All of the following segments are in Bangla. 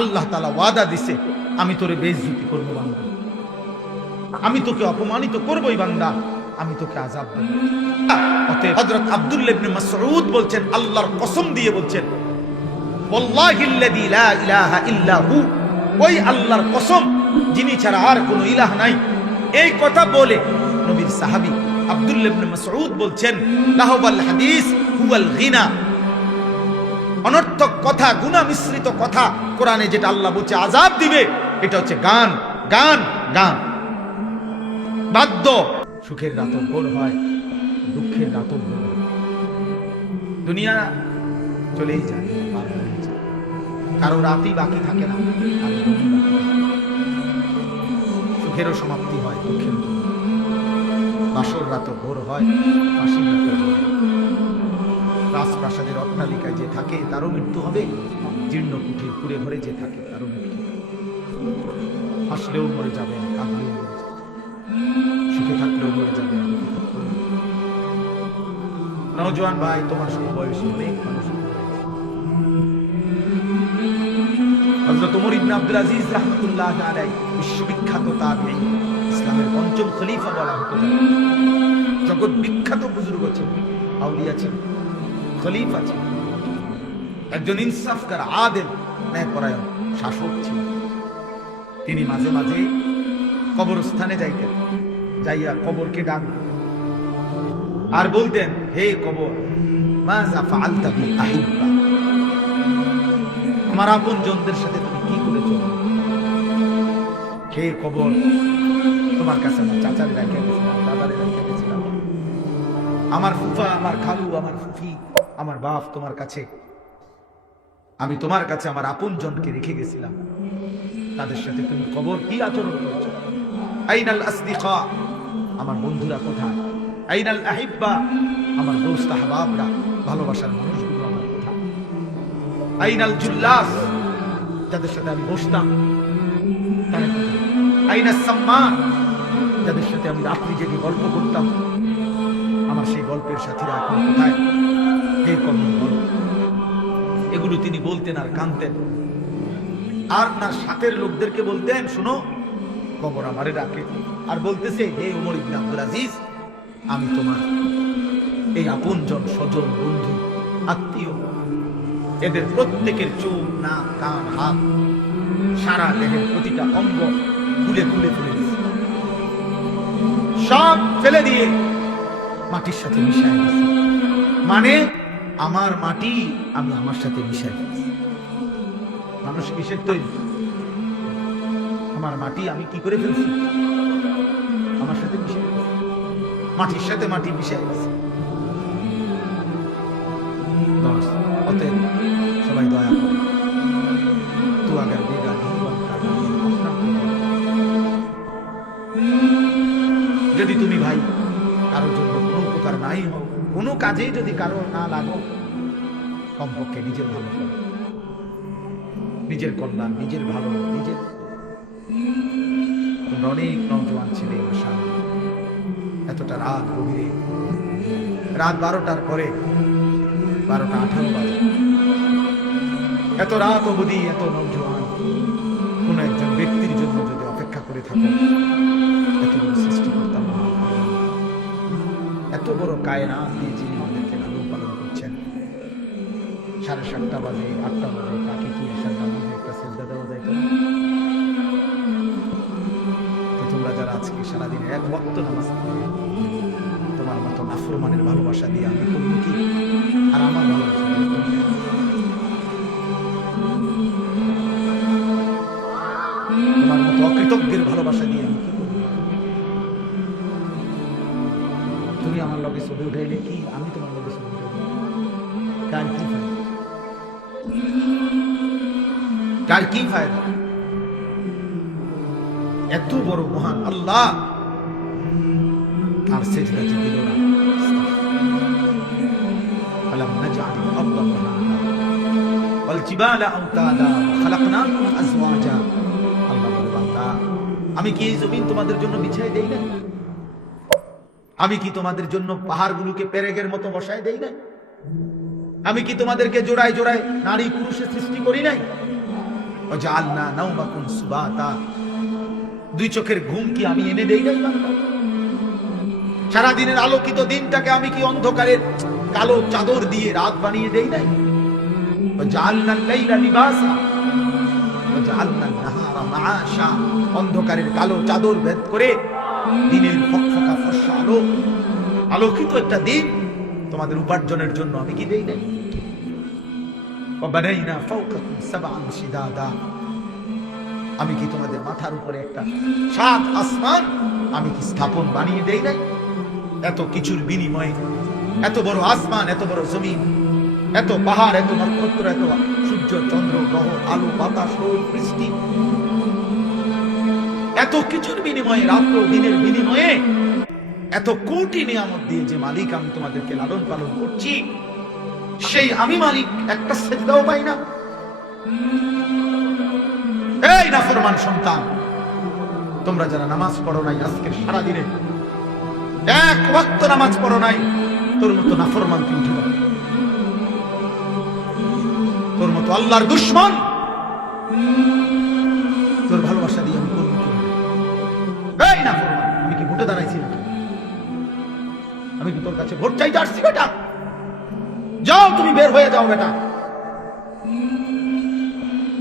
আল্লাহ তাআলা ওয়াদা দিছে, আমি তোরে বেইজ্জতি করব বান্দা, আমি তোকে অপমানিত করবই বান্দা, আমি তোকে আযাব দেব। অতএব হযরত আব্দুল্লাহ ইবনে মাসউদ বলছেন, আল্লাহর কসম দিয়ে বলছেন, ওয়াল্লাহিল্লাযী লা ইলাহা ইল্লা হু, ওই আল্লাহর কসম যিনি ছাড়া আর কোনো ইলাহ নাই। এই কথা বলে নবীর সাহাবী আব্দুল্লাহ ইবনে মাসউদ বলছেন, লাহওয়াল হাদিস হুয়াল গিনা, অনর্থক কথা, গুনাহ মিশ্রিত কথা, কোরআনে যেটা আল্লাহ বলছে আযাব দিবে, এটা হচ্ছে গান, গান, গান, বাদ্য। সুখের রাতও ভোর হয়, দুঃখের রাতও ভোর হয়। দুনিয়া চলেই যায়, পার হয়ে যায়, কারো রাতই বাকি থাকে না, কারো দিনই বাকি থাকে। সুখেরও সমাপ্তি হয়, দুঃখেরও সমাপ্তি। বাসর রাতও ভোর হয়, ফাঁসির রাতও ভোর হয়। রাজপ্রাসাদের অট্টালিকায় যে থাকে তারও মৃত্যু হবে, জীর্ণ কুঠির কুড়ে ঘরে যে থাকে তারও মৃত্যু হবে। হাসলেও মরে যাবেন, কাঁদলেও মরে যাবেন, সুখে থাকলেও মরে যাবেন। নওজোয়ান ভাই, তোমার সমবয়সী অনেক মানুষ হযরত ওমর ইবনে আব্দুল আজিজ রাহমাতুল্লাহ আলাইহি, বিশ্ববিখ্যাত তাবেঈ, ইসলামের পঞ্চম খলিফা বলা হতো, জগৎ বিখ্যাত বুজুর্গ ছিলেন, আউলিয়া ছিলেন, খলিফা ছিলেন, একজন ইনসাফকার, আদেল, ন্যায়পরায়ণ শাসক ছিলেন। তিনি মাঝে মাঝে কবরস্থানে যাইতেন, যাইয়া কবরকে ডাক আর বলতেন, হে কবর, মাযা ফাআলতা বিল আহিব্বা, আমার আপনজনদের সাথে তুমি কি করেছো? হে কবর, তোমার কাছে আমার চাচারে রাখা গেছিলাম, দাদারে রাখা গেছিলাম, আমার ফুফা, আমার খালু, আমার ফুফি, আমার বাপ তোমার কাছে, আমি তোমার কাছে আমার আপনজনকে রেখে গেছিলাম, তাদের সাথে তুমি কবর কি আচরণ করেছো? আইনাল আসদিকা, আমার বন্ধুরা কোথায়? আইনাল আহিব্বা, আমার দোস্ত আহবাবরা, ভালোবাসার মানুষগুলো আমার কোথায়? আইনাল জুল্লাস, যাদের সাথে আমি বসতাম তারা কোথায়? আইনাস সাম্মা, যাদের সাথে আমি রাত্রি জেগে গল্প করতাম, আমার সেই গল্পের সাথীরা এখন কোথায়? হে কবর বল। এগুলো তিনি বলতেন আর কাঁদতেন। আর তার সাথের লোকদেরকে বলতেন, শুনো, কবর আমারে ডাকে, আর বলতেছে, হে ওমর ইবনে আব্দুল আজিজ, আমি তোমার এই আপনজন, স্বজন, বন্ধু, আত্মীয়, এদের প্রত্যেকের চোখ, নাক, কান, হাত, সারা দেহের প্রতিটা অঙ্গ খুলে খুলে ফেলে দিয়েছে, সব ফেলে দিয়ে মাটির সাথে মিশাই দিয়েছে। মানে আমার মাটি আমি আমার সাথে মিশাই দিয়েছি। মানুষ কিসের তৈরি? আমার মাটি আমি কি করে ফেলছি? আমার সাথে মিশাই দিয়েছি, মাটির সাথে মাটি মিশাই দিয়েছি। অতএব সবাই দয়া করে, তো আগার বেগা যদি তুমি ভাই কারোর জন্য কোনো উপকার নাই হোক, কোনো কাজে যদি কারো না লাগো, কমপক্ষে নিজের ভালো করো, নিজের কল্যাণ, নিজের ভালো, নিজের। তোমরা অনেক নওজোয়ান ছেলে, এতটা রাত গভীরে, রাত 12টার পরে, 12:18 বাজে, এত রাত অবধি এত নওজোয়ান কোন একজন ব্যক্তির জন্য যদি অপেক্ষা করে থাকো, এত বড় সৃষ্টিকর্তা মহান, এত বড় কায়নাত দিয়ে যিনি আমাদেরকে লালন পালন করছেন, 7:30 বাজে, 8টা বাজে, তাকে কি এসার নামাজে একটা সেজদা দেওয়া যায়? তো তোমরা যারা আজকে সারাদিন এক ওয়াক্ত নামাজ পড়ো, তোমার মতো নাফরমানের ভালোবাসা দিয়ে আমি করবো কি? আর আমার ভালোবাসা দিয়ে তোমার মতো অকৃতজ্ঞের ভালোবাসা দিয়ে আমি কি করবো? তুমি আমার লগে ছবি উঠাইলে কি, আমি তোমার লগে ছবি উঠাইলে কার কি ফায়দা? কার কি ফায়দা? এত বড় মহান আল্লাহ তার সেজদা যে দিল না, আলাম নাজআলিল আরদা মিহাদা ওয়াল জিবালা আওতাদা ওয়া খালাকনাকুম আজওয়াজা। আল্লাহ বলে, বান্দা, আমি কি এই জমিন তোমাদের জন্য বিছাই দেই না? আমি কি তোমাদের জন্য পাহাড়গুলোকে পেরেকের মতো বসায় দেই না? আমি কি তোমাদেরকে জোড়ায় জোড়ায় নারী পুরুষের সৃষ্টি করি নাই? ওয়াজআলনা নাওমাকুম সুবাতা, দুই চোখের ঘুম কি আমি এনে দেই নাই? সারা দিনের আলোকিত দিনটাকে আমি কি অন্ধকারের কালো চাদর দিয়ে রাত বানিয়ে দেই নাই? ওয়াজআলনাল লাইলা লিবাসা ওয়াজআলনান নাহারা মাআশা, অন্ধকারের কালো চাদর ভেদ করে দিনের ফকফকা ফর্সা আলো, আলোকিত একটা দিন তোমাদের উপার্জনের জন্য আমি কি দেই নাই? ওয়াবানাইনা ফাওকাকুম সাবআন শিদাদা, আমি কি তোমাদের মাথার উপরে একটা 7 আসমান আমি কি স্থাপন বানিয়ে দেই নাই? এত কিছুর বিনিময়ে এত বড় আসমান, এত বড় জমিন, এত পাহাড়, এত নক্ষত্র, এত সূর্য চন্দ্র গ্রহ আলো বাতাস রোদ বৃষ্টি, এত কিছুর বিনিময়ে, রাত্র দিনের বিনিময়ে এত কোটি নিয়ামত দিয়ে যে মালিক আমি তোমাদেরকে লালন পালন করছি, সেই আমি মালিক একটা সেজদাও পাই না? এই নাফরমান সন্তান, তোমরা যারা নামাজ পড়ো নাই আজকের সারা দিনে, এক ওয়াক্ত নামাজ পড়ো নাই, তোর মতো নাফরমান তুই উঠে দাও, তোর মতো আল্লাহর দুশমন, তোর ভালোবাসা দিয়ে আমি করবো কি? এই নাফরমান, আমি কি ভোটে দাঁড়াইছি নাকি? আমি কি তোর কাছে ভোট চাইতে আসছি? বেটা যাও, তুমি বের হয়ে যাও বেটা।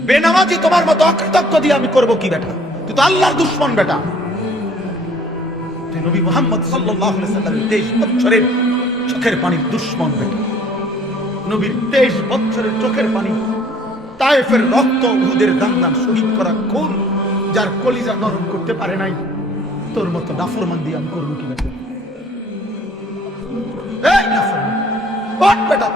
বেনামাজি তোমার মতো অকৃতজ্ঞ দিয়ে আমি করবো কি বেটা? তুই তো আল্লাহর দুশমন বেটা। তুই নবী মুহাম্মদ সাল্লাল্লাহু আলাইহি ওয়াসাল্লামের 23 বছরের চোখের পানির দুশমন বেটা। নবীর 23 বছরের চোখের পানি, তায়েফের রক্ত, উহুদের দান শহীদ করা খুন, যার কলিজা নরম করতে পারে নাই, তোর মতো নাফরমান দিয়ে আমি করবো কি বেটা? এই নাফরমান, ওঠ বেটা।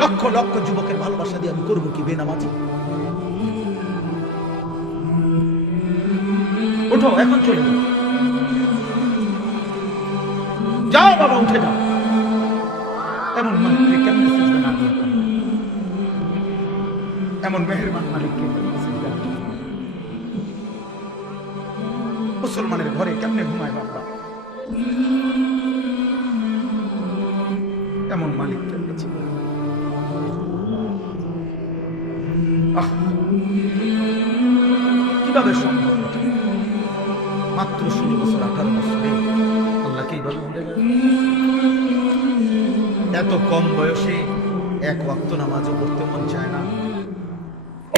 লক্ষ লক্ষ যুবকের ভালোবাসা দিয়ে আমি করবো কি বেনামাজি? উঠো, এখন চলে যাও, যাও বাবা, উঠে যাও। এমন মালিককে কেমনে সিজদা না দিয়ে পারে? এমন মেহেরবান মালিককে সিজদা না দিয়ে? মুসলমানের ঘরে কেমনে ঘুমায় বাবা? এমন মালিক কেমনে ছিল? কিভাবে সম্ভব? মাত্র 16 বছর 18 বছরে আল্লাহকে এইভাবে ভুলে গেল। এত কম বয়সে এক ওয়াক্ত নামাজও পড়তে মন চায় না।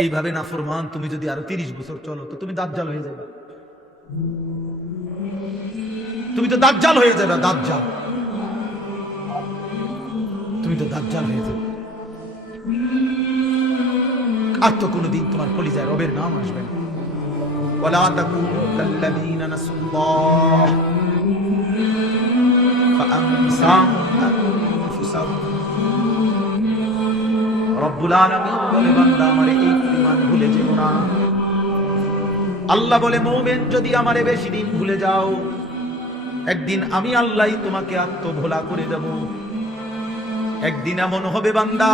এইভাবে নাফরমান তুমি যদি আরো 30 বছর চলো তো তুমি দাজ্জাল হয়ে যাবে। তুমি তো দাজ্জাল হয়ে যাবে, দাজ্জাল। তুমি তো দাজ্জাল হয়ে যাবে। আর তো কোনোদিন তোমার কলিজায় রবের নাম আসবে না। ওয়ালা তাকুনু কাল্লাযীনা নাসুল্লাহ ফাআনসাহুম আনফুসাহুম। রব্বুল আলামিন বলে, বান্দা আমারে এই পরিমাণ ভুলে যেও না। আল্লাহ বলে, মুমিন যদি আমারে বেশি দিন ভুলে যাও, একদিন আমি আল্লাহই তোমাকে আত্মভোলা করে দেব। একদিন এমন হবে বান্দা,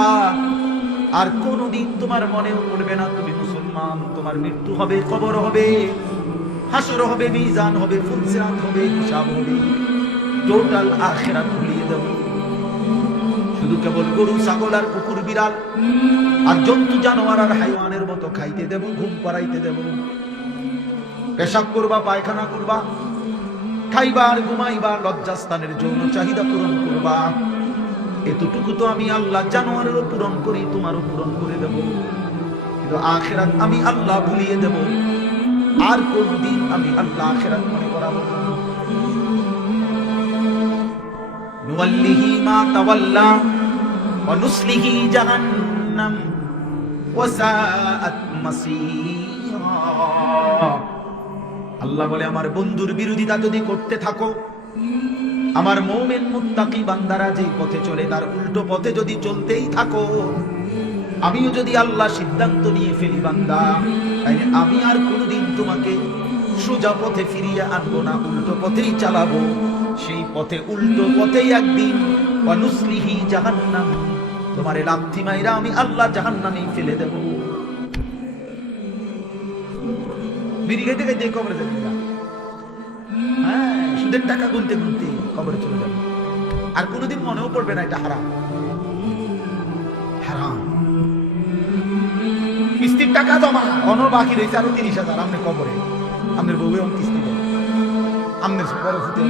আর কোনদিন তোমার মনেও পড়বে না তুমি মুসলমান। তোমার মৃত্যু হবে, কবর হবে, হাসর হবে, মিজান হবে, ফুলসিরাত হবে, হিসাব হবে, টোটাল আখিরাত ভুলিয়ে দেব। শুধু কেবল গরু, ছাগল আর কুকুর, বিড়াল আর জন্তু জানোয়ার আর হাইওয়ানের মতো খাইতে দেব, ঘুম পাড়াইতে দেব। পেশাব করবা, পায়খানা করবা, খাইবা আর ঘুমাইবা, লজ্জাস্থানের যৌন চাহিদা পূরণ করবা। এতটুকু তো আমি আল্লাহ জানোয়ারেরও পূরণ করি, তোমারও পূরণ করে দেব। কিন্তু আখিরাত আমি আল্লাহ ভুলিয়ে দেব। আর কোনদিন আমি আল্লাহ আখিরাত মনে করাবো না। নুওয়াল্লিহি মা তাওয়াল্লা ওয়া নুসলিহি জাহান্নাম ওয়া সাআত মাসীরা। আল্লাহ বলে, আমার বন্ধুর বিরোধিতা যদি করতে থাকো, আমার মুমিন মুত্তাকি বান্দারা যে পথে চলে তার উল্টো পথে যদি চলতেই থাকো, আমিও যদি আল্লাহ সিদ্ধান্ত নিয়ে ফেলি বান্দা, তাই আমি আর কোনোদিন তোমাকে সোজা পথে ফিরিয়ে আনবো না, উল্টো পথেই চালাবো। সেই পথে, উল্টো পথেই একদিন ওয়া নুসলিহি জাহান্নাম, তোমারে লাথি মাইরা আমি আল্লাহ জাহান্নামেই ফেলে দেব। বিড়ি খাইতে খাইতে কবরে যাবি না? হ্যাঁ, সুদের টাকা গুনতে গুনতে কবরে চলে যাবে। আর কোনোদিন মনেও পড়বে না এটা হারাম। হারাম টাকা জমা অন্য বাকি রয়েছে আরো 30,000 আপনার কবরে, আপনার বউয়ে কিস্তি দেয়, আপনার বড় ফুটে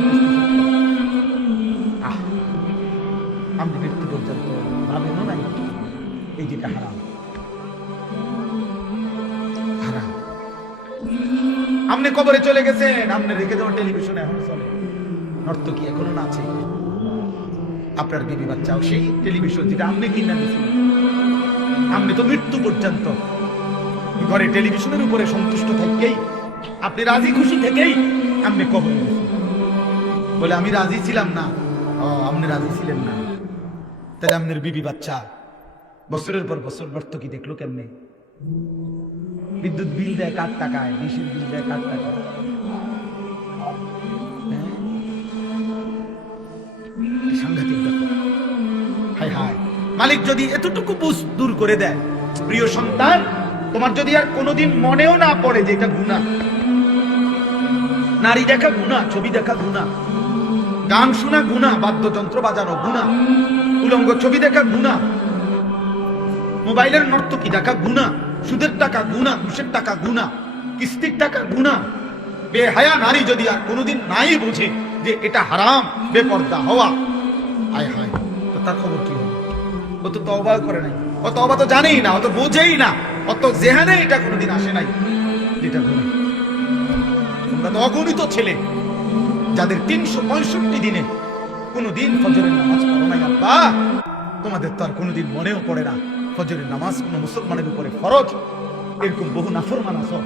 আপনি মৃত্যু পর্যন্ত ভাবেনও নাই এই যেটা হারাম। হারাম আপনি কবরে চলে গেছেন, আপনি রেখে দেওয়া টেলিভিশনে এখন চলে, নর্তকী এখনো নাচে, আপনার বিবি বাচ্চাও সেই টেলিভিশন যেটা আপনি কিনা দিয়েছিলেন। আপনি তো মৃত্যু পর্যন্ত ঘরে টেলিভিশনের উপরে সন্তুষ্ট থেকেই, আপনি রাজি খুশি থেকেই আপনি কবরে গেছেন। বলে আমি রাজি ছিলাম না, আপনি রাজি ছিলেন না, তাহলে আপনার বিবি বাচ্চা বছরের পর বছর নর্তকী দেখলো কেমনে? বিদ্যুৎ বিল দেয় কার টাকায়, ডিসির বিল দেয় কার টাকায়? সাংঘাতিক ব্যাপার। হায় হায়, মালিক যদি এতটুকু বুঝ দূর করে দেয়, প্রিয় সন্তান, তোমার যদি আর কোনোদিন মনেও না পড়ে যে এটা গুনাহ, নারী দেখা গুনাহ, ছবি দেখা গুনাহ, গান শোনা গুনাহ, বাদ্যযন্ত্র বাজানো গুনাহ, উলঙ্গ ছবি দেখা গুনাহ, মোবাইলের নর্তকী দেখা গুনাহ, সুদের টাকা গুনাহ, ঘুষের টাকা গুনাহ, কিস্তির টাকা গুনাহ, বেহায়া নারী যদি আর কোনোদিন নাই বুঝে যে এটা হারাম, বেপর্দা হওয়া, হায় হায়, তো তার খবর কি হবে? ও তো তওবা করে নাই, ও তওবা তো জানেই না, ও তো বোঝেই না, ও তো জেহানে এটা কোনোদিন আসে নাই যেটা গুনাহ। তোমরা তো অগণিত ছেলে যাদের 365 দিনে কোনোদিন ফজরের নামাজ পড়ো নাই। আব্বা, তোমাদের তো আর কোনোদিন মনেও পড়ে না ফজরের নামাজ কোনো মুসলমানের উপরে ফরজ। এরকম বহু নাফরমান আছো,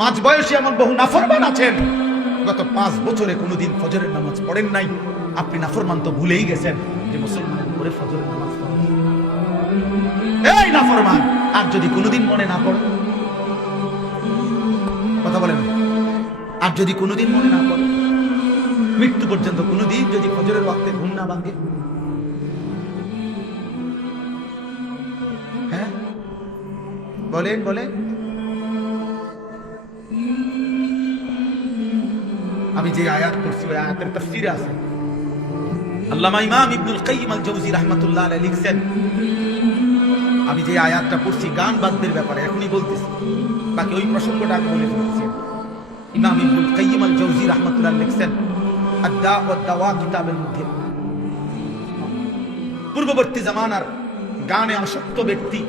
মাঝ বয়সী এমন বহু নাফরমান আছেন গত 5 বছরে কোনোদিন ফজরের নামাজ পড়েন নাই। আপনি নাফরমান তো ভুলেই গেছেন যে মুসলমানের উপরে ফজরের নামাজ ফরজ। এই নাফরমান, আর যদি কোনোদিন মনে না পড়ে, কথা বলেন, আর যদি কোনোদিন মনে না পড়ে, মৃত্যু পর্যন্ত কোনোদিন যদি ফজরের ওয়াক্তে ঘুম না ভাঙে, হ্যাঁ বলেন বলেন। আমি যে আয়াত পড়ছি ওই আয়াতের তাফসীরে আছে, আল্লামা ইমাম ইবনুল কাইয়িম আল জাওজি রাহমাতুল্লাহ আলাইহি লিখছেন, আমি যে আয়াতটা পড়ছি গান বাদ্যের ব্যাপারে এখনই বলতেছি, বাকি ওই প্রসঙ্গটা আমি বলে ফেলতেছি। ইমাম ইবনুল কাইয়িম আল জাওজি রাহমাতুল্লাহ লিখছেন আদ-দা ওয়াদ দাওয়া কিতাবের মধ্যে, পূর্ববর্তী জামানার গানে আসক্ত ব্যক্তি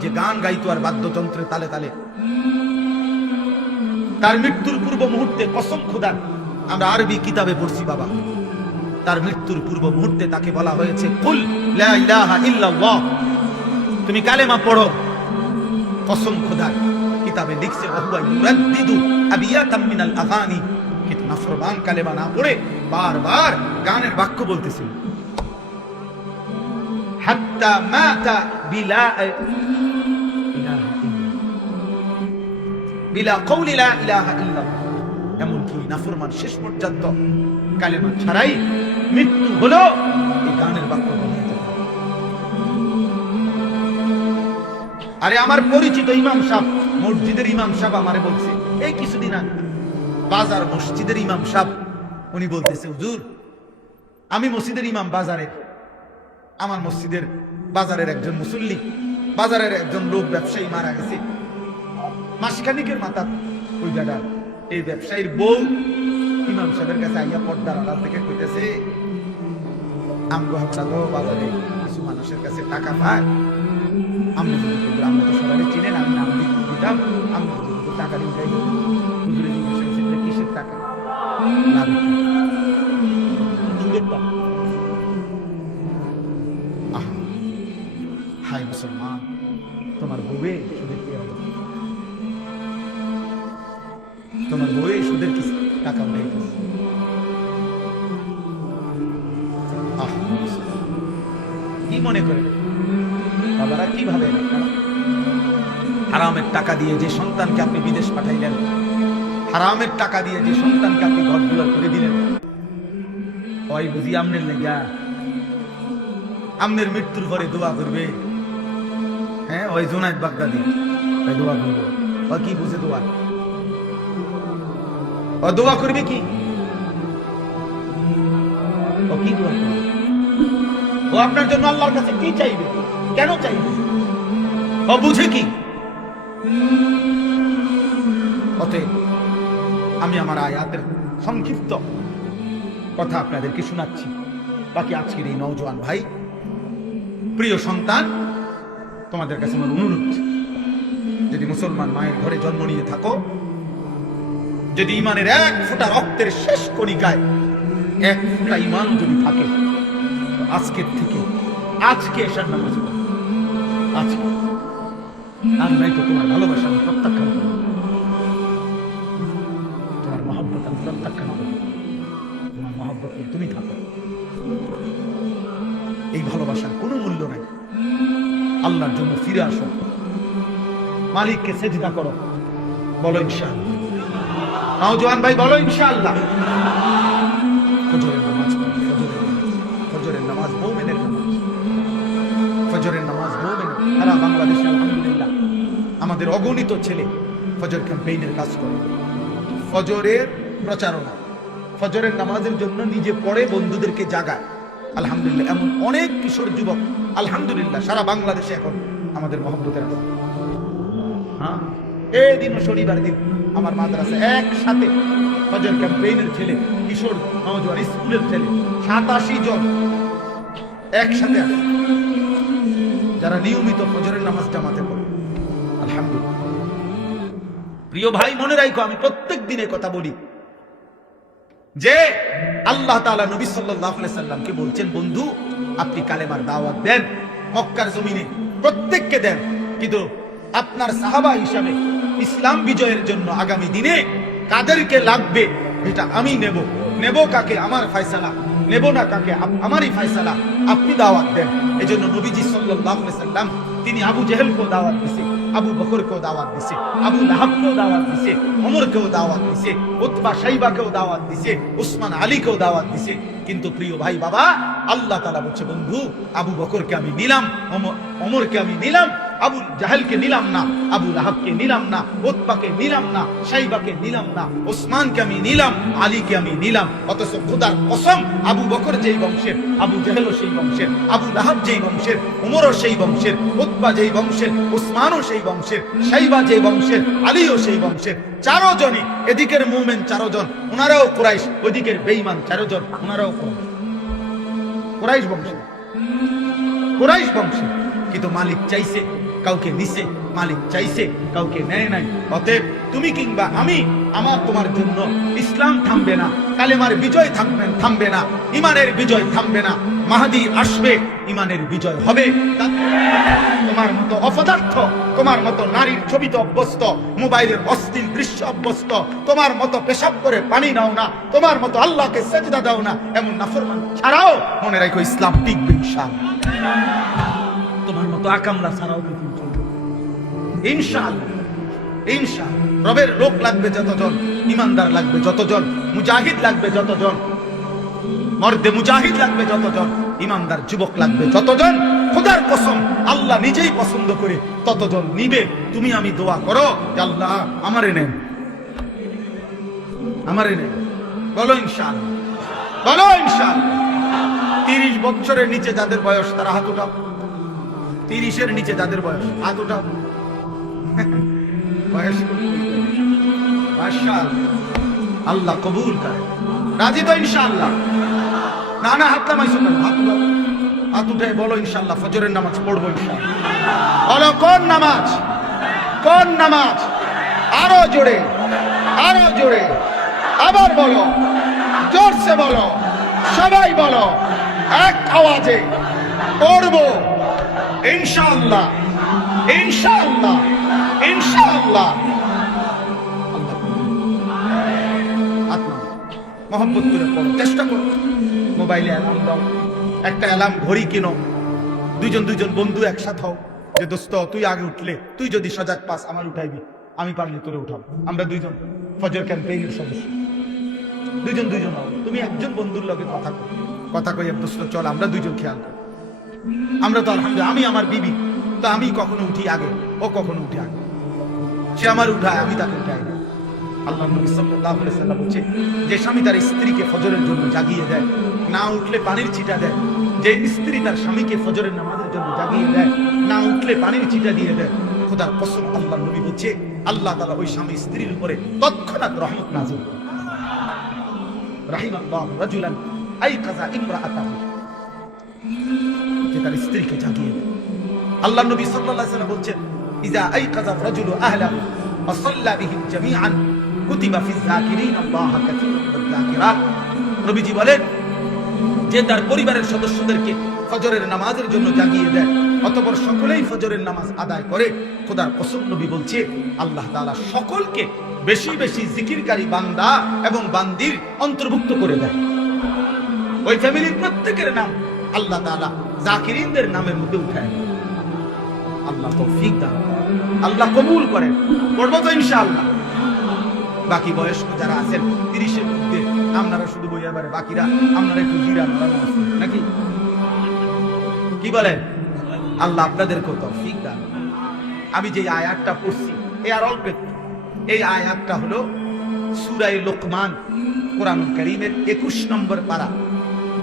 যে গান গাইতো আর বাদ্যযন্ত্রের তালে তালে, তার মৃত্যুর পূর্ব মুহূর্তে, কসম খোদার, আমরা আরবি কিতাবে পড়ছি বাবা, তার মৃত্যুর পূর্ব মুহূর্তে তাকে বলা হয়েছে কুল লা ইলাহা ইল্লাল্লাহ, তুমি কালেমা পড়ো। কসম খোদার কিতাবে লিখছে ওহুয়া ইউরাদ্দিদু আবিয়াতাম মিনাল আগানি, কিন্তু নাফরমান কালেমা না পড়ে বারবার গানের বাক্য বলতেছিল। হাত্তা মাতা বিলা বিলা কওলি লা ইলাহা ইল্লাল্লাহ, এমনকি নাফরমান শেষ পর্যন্ত কালেমা ছাড়াই মৃত্যু হলো এই গানের বাক্য বলে। আরে আমার পরিচিত ইমাম সাহেব, মসজিদের ইমাম সাহেব আমারে বলছে এই কিছুদিন আগে, বাজার মসজিদের ইমাম সাহেব, উনি বলতেছে হুজুর, আমি মসজিদের ইমাম বাজারে, আমার মসজিদের বাজারের একজন মুসল্লি, বাজারের একজন লোক ব্যবসায়ী মারা গেছে, মাসখানিকের মাথা ওই গাডা, এই ব্যবসায়ীর বউ ইমাম সাহেবের কাছে আইয়া পর্দার আড়াল থেকে কইতেছে, আমগো হাতটা তো বাজারে কিছু মানুষের কাছে টাকা পায়, আমি যদি আমরা তো সবাই চিনেন, আমি নাম দিতাম, আমি যদি টাকা দিতে হুজুরে জিজ্ঞেস করছে কিসের টাকা, না সুদের টাকা। হাই মুসলমান, তোমার বউয়ে সুদের কি হবে? তোমার বউয়ে সুদের কি টাকা উঠাইতেছে? কি মনে করে বাবারা, কি ভাবে হারামের টাকা দিয়ে যে সন্তানকে আপনি বিদেশ পাঠাইলেন, হারামের টাকা দিয়ে যে সন্তানকে আপনি ঘর দুয়ার করে দিলেন, ওই বুঝি আমনের লেগা আমনের মৃত্যুর পরে দোয়া করবে? হ্যাঁ, ওই জুনায়েদ বাগদাদি দোয়া করবে। ও কি বুঝে দোয়া? ও দোয়া করবে কি? ও কি দোয়া করবে? ও আপনার জন্য আল্লাহর কাছে কি চাইবে? কেন চাইবে? ও বুঝে কি? অতএব আমি আমার আয়াতের সংক্ষিপ্ত কথা আপনাদেরকে শোনাচ্ছি। বাকি আজকের এই নওজোয়ান ভাই, প্রিয় সন্তান, তোমাদের কাছে আমার অনুরোধ, যদি মুসলমান মায়ের ঘরে জন্ম নিয়ে থাকো, যদি ইমানের এক ফোঁটা রক্তের শেষ কণিকায় এক ফোঁটা ইমান যদি থাকে, আজকের থেকে আজকে এসার নামাজ পড়ো, আজকে। আর নাই তো তোমার ভালোবাসা আমি প্রত্যাখ্যান করব, তোমার মহব্বত আমি প্রত্যাখ্যান করব। তোমার মহব্বত তুমি থাকো, এই ভালোবাসার কোনো মূল্য নাই। আল্লাহর জন্য ফিরে আসো, মালিককে সেজদা করো, বলো ইনশাআল্লাহ। নওজোয়ান ভাই বলো ইনশাআল্লাহ। ফজরের নামাজ পড়ো, ফজরের নামাজ মুমিনের নামাজ, ফজরের নামাজ মুমিন। সারা বাংলাদেশে আলহামদুলিল্লাহ আমাদের অগণিত ছেলে ফজর ক্যাম্পেইনের কাজ করে, ফজরের প্রচারণা, ফজরের নামাজের জন্য নিজে পড়ে বন্ধুদেরকে জাগায়। আলহামদুলিল্লাহ এমন অনেক কিশোর যুবক আলহামদুলিল্লাহ সারা বাংলাদেশে এখন আমাদের মহব্বতের আছে। হ্যাঁ, এই দিন শনিবার দিন আমার মাদ্রাসা একসাথে ফজর ক্যাম্পেইনের ছেলে, কিশোর নওজোয়ান স্কুলের ছেলে 87 জন একসাথে আছে, যারা নিয়মিত ফজরের নামাজ জামাতে পড়ে। আলহামদুলিল্লাহ। প্রিয় ভাই, মনে রাখো, আমি প্রত্যেক দিনে কথা বলি যে আল্লাহ তাআলা নবী সাল্লাল্লাহু আলাইহি সাল্লামকে বলছেন, বন্ধু আপনি কালেমার দাওয়াত দেন, মক্কার জমিনে প্রত্যেককে দেন, কিন্তু আপনার সাহাবা হিসাবে ইসলাম বিজয়ের জন্য আগামী দিনে কাদেরকে লাগবে এটা আমি নেব কাকে আমার ফয়সালা, নেব না কাকে আমারই ফয়সালা, আপনি দাওয়াত দেন। এজন্য নবীজি সাল্লাল্লাহু আলাইহি সাল্লাম তিনি আবু জেহেলকেও দাওয়াত দিয়েছে, আবু বকরকেও দাওয়াত দিয়েছে, আবু লাহাবকেও দাওয়াত দিয়েছে, ওমরকেও দাওয়াত দিয়েছে, উতবা শাইবাকেও দাওয়াত দিয়েছে, উসমান আলীকেও দাওয়াত দিয়েছে। কিন্তু প্রিয় ভাই বাবা, আল্লাহ তাআলা বলছে, বন্ধু আবু বকরকে আমি নিলাম, ওমরকে আমি নিলাম, আবু জাহেলকে নিলাম না, আবু লাহাবকে নিলাম না, উতবাকে নিলাম না, শাইবাকে নিলাম না, ওসমানকে আমি নিলাম, আলীকে আমি নিলাম। অথচ খোদার কসম, আবু বকর যেই বংশের, আবু জাহেলও সেই বংশের, আবু লাহাব যেই বংশের, ওমরও সেই বংশের, উতবা যেই বংশের, উসমানও সেই বংশের, শাইবা যেই বংশের, আলীও সেই বংশের। 4 জনই, এদিকের মুমিন 4 জন, ওনারাও কুরাইশ, ওদিকের বেঈমান 4 জন, ওনারাও কুরাইশ বংশের, কুরাইশ বংশের। কিন্তু মালিক চাইছে কাউকে নিছে, মালিক চাইছে কাউকে নেয় নাই। অতএব তুমি কিংবা আমি, আমার তোমার জন্য ইসলাম থামবে না, কালেমার বিজয় থামবে না, ইমানের বিজয় থামবে না। মাহদী আসবে, ইমানের বিজয় হবে। তোমার মতো অপদার্থ, তোমার মতো নারীর ছবিতে অভ্যস্ত, মোবাইলের অশ্লীল দৃশ্য অভ্যস্ত, তোমার মতো পেশাব করে পানি নাও না, তোমার মতো আল্লাহকে সেজদা দাও না, এমন নাফরমান ছাড়াও মনে রাখো ইসলাম টিকবে ইনশাআল্লাহ। তোমার মতো আকামলা ছাড়াও পৃথিবী চলবে ইনশাআল্লাহ। ইনশাআল্লাহ রবের লোক লাগবে যতজন, ইমানদার লাগবে যতজন, মুজাহিদ লাগবে যতজন, মর্দে মুজাহিদ লাগবে যতজন, ইমানদার যুবক লাগবে যতজন, খোদার কসম আল্লাহ নিজেই পছন্দ করে ততজন নিবে। তুমি আমি দোয়া করো যে আল্লাহ আমারে নেন, আমারে নেন। বলো ইনশাআল্লাহ, বলো ইনশাআল্লাহ। 30 বছরের নিচে যাদের বয়স তারা হাত উঠাও, 30-এর নিচে যাদের বয়স হাত উঠাও। বয়স মাশাআল্লাহ, আল্লাহ কবুল করে। রাজি তো ইনশাআল্লাহ? না না, হাত নামাইছো কেন? হাত উঠাও, হাত উঠে বলো ইনশাআল্লাহ ফজরের নামাজ পড়বো ইনশাআল্লাহ। বলো কোন নামাজ, কোন নামাজ? আরো জোরে, আরো জোরে, আবার বলো, জোরসে বলো, সবাই বলো, এক আওয়াজে পড়বো ইনশাআল্লাহ, ইনশাআল্লাহ, ইনশাআল্লাহ। মহব্বত করে পড়ো, চেষ্টা করো। মোবাইলে অ্যালার্ম দাও, একটা অ্যালার্ম ঘড়ি কিনো, দুইজন বন্ধু একসাথে হও যে দোস্ত তুই আগে উঠলে, তুই যদি সজাগ পাস আমার উঠাইবি, আমি পারলে তোরে উঠাবো। আমরা 2 জন ফজর ক্যাম্পেইনের সদস্য, 2 জন হও। তুমি একজন বন্ধুর লগে কথা কই দোস্ত চল আমরা 2 জন খেয়াল করি। আমরা তো আলহামদুলিল্লাহ, আমি আমার বিবি তো আমি কখনো উঠি আগে, ও কখনো উঠে আগে, সে আমার উঠায় আমি তাকে উঠাই না। আল্লাহ নবী সাল্লাল্লাহু আলাইহি সাল্লাম বলেছে, যে স্বামী তার স্ত্রীকে ফজরের জন্য জাগিয়ে দেয়, না উঠলে পানির ছিটা দেয়, যে স্ত্রী তার স্বামীকে ফজরের নামাজের জন্য জাগিয়ে দেয়, না উঠলে পানির ছিটা দিয়ে দেয়, খোদার কসম আল্লাহ নবী বলছে আল্লাহ তাআলা ওই স্বামী স্ত্রীর উপরে তৎক্ষণাৎ রহমত নাযিল করেন। রাহিমাল্লাহু রাজুলান আইকাযা ইমরাআতাহু, যে তার স্ত্রীকে জাগিয়ে দেয়। আল্লাহ নবী সাল্লাল্লাহু আলাইহি ওয়াসাল্লাম বলছেন ইযা আইকাযা রাজুলু আহলাহু ওয়া সাল্লা বিহিম জামিআন কুতিবা ফিজ যাকিরিনা আল্লাহ কাসীরান ওয়াজ যাকিরাত। নবীজি বলেন যে তার পরিবারের সদস্যদেরকে ফজরের নামাজের জন্য জাগিয়ে দেয়, অতঃপর সকলেই ফজরের নামাজ আদায় করে, খোদার কসম নবী বলছে আল্লাহ তাআলা সকলকে বেশি বেশি জিকিরকারী বান্দা এবং বান্দির অন্তর্ভুক্ত করে দেয়। ওই ফ্যামিলির প্রত্যেকের নাম আল্লাহ তাআলা জাকিরিনদের নামের মধ্যে উঠায়। আল্লাহ তৌফিক দান, আল্লাহ কবুল করেন। পড়ব তো ইনশাআল্লাহ। বাকি বয়স্ক যারা আছেন 30-এর মধ্যে, আপনারা শুধু বইয়া পারে, বাকিরা আপনারা একটু জিরা নাকি কি বলেন? আল্লাহ আপনাদেরকে তৌফিক দান। আমি যে আয়াতটা পড়ছি এই আর অল্প, এই আয়াতটা হলো সূরা লোকমান, কোরআন কারীমের 21 নম্বর পারা,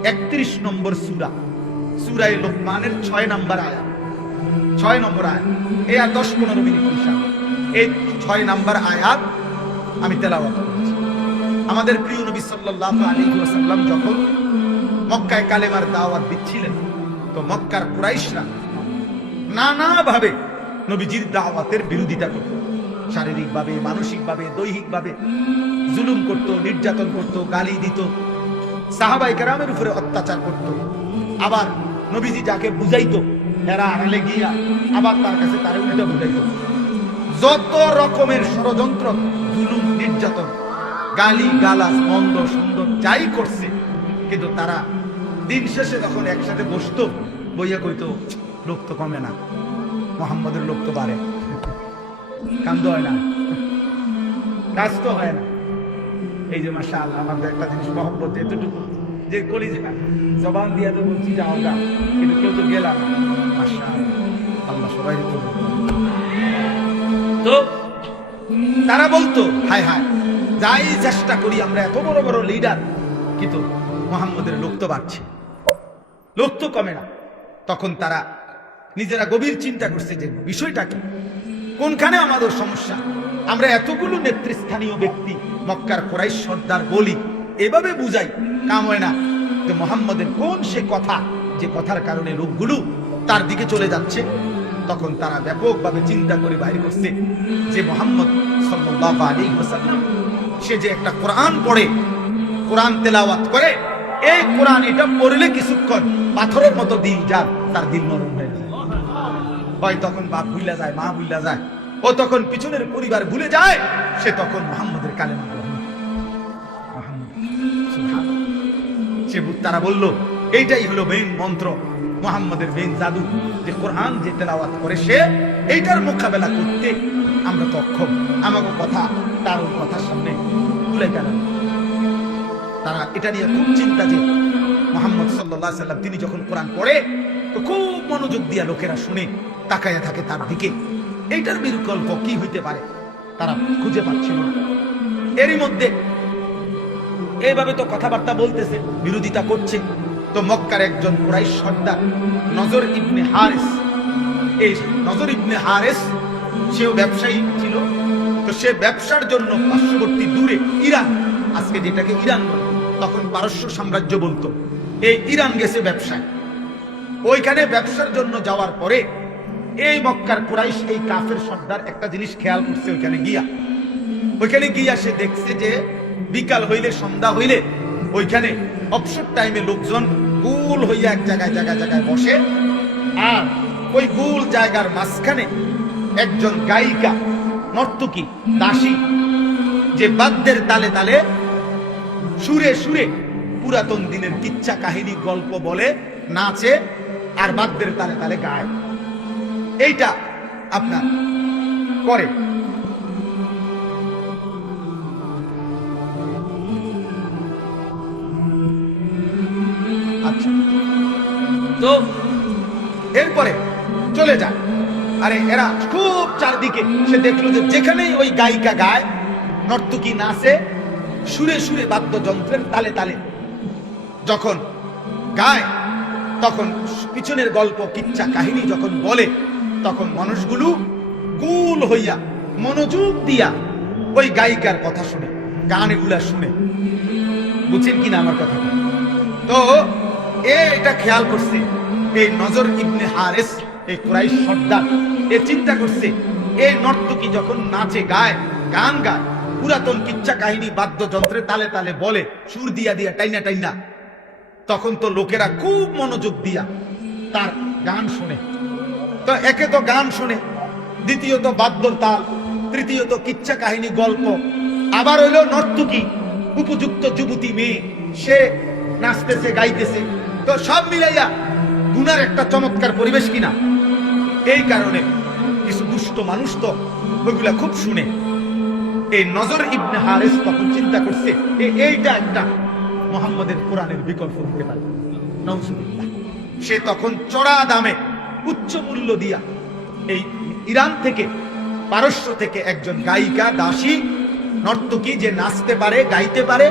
31 নম্বর সূরা, সূরা লোকমানের 6 নম্বর আয়াত, 6 নম্বর আয়াত। এই আর 10-15 মিনিট ইনশাআল্লাহ এই 6 নম্বর আয়াত আমি তেলাওয়াত করছি। আমাদের প্রিয় নবী সাল্লাল্লাহু আলাইহি ওয়াসাল্লাম যখন মক্কায় কালেমার দাওয়াত দিচ্ছিলেন, তো মক্কার কুরাইশরা নানাভাবে নবীজির দাওয়াতের বিরোধিতা করত। শারীরিকভাবে, মানসিকভাবে, দৈহিকভাবে জুলুম করত, নির্যাতন করত, গালি দিত, সাহাবায়ে কেরামের উপরে অত্যাচার করত। আবার নবীজি যাকে বুঝাইতো এরা আড়ালে গিয়া আবার তার কাছে তার উল্টা বুঝাইতো। যত রকমের ষড়যন্ত্র, জুলুম, নির্যাতন, গালি গালাজ, মন্দ সুন্দর যাই করছে, কিন্তু তারা দিন শেষে যখন একসাথে বসতো, বইয়া কইতো লোক তো কমে না, মুহাম্মদের লোক তো বাড়ে, কান্দ হয় না, কাজ তো হয় না। এই যে মাশাআল্লাহ, আমাদের একটা জিনিস মহব্বত এতটুকু যে কলিজা জবান দিয়া তো বলছি যাও গা, কিন্তু কেউ তো গেলাম না। মাশাআল্লাহ, আল্লাহ সবাই তো তারা বলতো হায় হায়, যাই চেষ্টা করি আমরা এত বড় বড় লিডার, কিন্তু মুহাম্মদের লোক তো বাড়ছে, লোক তো কমে না। তখন তারা নিজেরা গভীর চিন্তা করছে যে বিষয়টা কি, কোনখানে আমাদের সমস্যা। আমরা এতগুলো নেতৃস্থানীয় ব্যক্তি, মক্কার কুরাইশ সর্দার বলি, এভাবে বুঝাই, কাম হয় না যে মুহাম্মদের কোন সে কথা, যে কথার কারণে লোকগুলো তার দিকে চলে যাচ্ছে। তখন তারা ব্যাপকভাবে চিন্তা করে বাইর করছে যে মুহাম্মদ সাল্লাল্লাহু আলাইহি ওয়াসাল্লাম সে যে একটা কোরআন পড়ে, কোরআন তেলাওয়াত করে, এই কোরআন এটা পড়লে কিছুক্ষণ পাথরের মতো দিল যার, তার দিল নরম হয়ে যায়। হয় তখন বাপ ভুলে যায়, মা ভুলে যায়, ও তখন পিছনের পরিবার ভুলে যায়, সে তখন মুহাম্মদের কালেমা গ্রহণ করে। সে তারা বলল এইটাই হলো মেইন মন্ত্র, মুহাম্মদের মেইন জাদু, যে কোরআন যে তেলাওয়াত করে সে এইটার মোকাবেলা করতে আমরা তো অক্ষম। আমাকে কথা তার ওই কথার সামনে তুলে গেল। তারা এটা নিয়ে খুব চিন্তা যে মুহাম্মদ সাল্লাল্লাহু আলাইহি সাল্লাম তিনি যখন কোরআন পড়ে তো খুব মনোযোগ দিয়া লোকেরা শুনে তাকায়া থাকে তার দিকে। এইটার বিকল্প কি হইতে পারে তারা খুঁজে পাচ্ছিল না। এরই মধ্যে এইভাবে তো কথাবার্তা বলতেছে, বিরোধিতা করছে। তো মক্কার একজন কুরাইশ সর্দার নজর ইবনে হারিস, এই নজর ইবনে হারিস সেও ব্যবসায়ী ছিল। তো সে ব্যবসার জন্য পার্শ্ববর্তী দূরে ইরান, আজকে যেটাকে ইরান বলে, তখন পারস্য সাম্রাজ্য বলতো, এই ইরান গেছে ব্যবসায়। ওইখানে ব্যবসার জন্য যাওয়ার পরে এই মক্কার কুরাইশ এই কাফের সর্দার একটা জিনিস খেয়াল করছে। ওইখানে গিয়া সে দেখছে যে বিকাল হইলে, সন্ধ্যা হইলে ওইখানে অবসর টাইমে লোকজন গোল হইয়া এক জায়গায় বসে, আর ওই গোল জায়গার মাঝখানে একজন গায়িকা, নর্তকী, দাসী, যে বাদ্যের তালে তালে সুরে সুরে পুরাতন দিনের কিচ্ছা কাহিনী গল্প বলে, নাচে, আর বাদ্যের তালে তালে গায়। এইটা আপনার করে। আচ্ছা, তো এরপরে চলে যায়। আরে এরা খুব চারদিকে, সে দেখলো যে যেখানেই ওই গায়িকা গায়, নর্তকী নাচে, সুরে সুরে বাদ্যযন্ত্রের তালে তালে যখন গায়, তখন পিছনের গল্প কিচ্ছা কাহিনী যখন বলে, তখন মানুষগুলো ফুল হইয়া মনোযোগ দিয়া ওই গায়িকার কথা শুনে, গান এগুলা শুনে। বুঝছেন কিনা আমার কথা? তো এটা খেয়াল করছে এই নজর ইবনে হারেস, এই কুরাইশ সর্দার, এ চিন্তা করছে এই নর্তকী যখন নাচে গায়, গান গায়, পুরাতন কিচ্ছা কাহিনী বাদ্যযন্ত্রে তালে তালে বলে, সুর দিয়া দিয়া টাইনা টাইনা, তখন তো লোকেরা খুব মনোযোগ দিয়া তার গান শুনে। তো একে তো গান শুনে, দ্বিতীয়ত বাদ্য তাল, তৃতীয়ত কিচ্ছা কাহিনী গল্প, আবার হইল নর্তকী, উপযুক্ত যুবতী মেয়ে, সে নাচতেছে গাইতেছে, তো সব মিলাইয়া গুনার একটা চমৎকার পরিবেশ কিনা। এই কারণে কিছু দুষ্ট মানুষ তো ওইগুলা খুব শুনে। এই নজর ইবনে হারেস তখন চিন্তা করছে এইটা একটা মুহাম্মদের কোরআনের বিকল্প হতে পারে। নাউজুবিল্লাহ। সে তখন চড়া দামে উচ্চ মূল্য দিয়া এই ইরান থেকে, পারস্য থেকে একজন গায়িকা, দাসী, নর্তকী, যে নাচতে পারে, গাইতে পারে,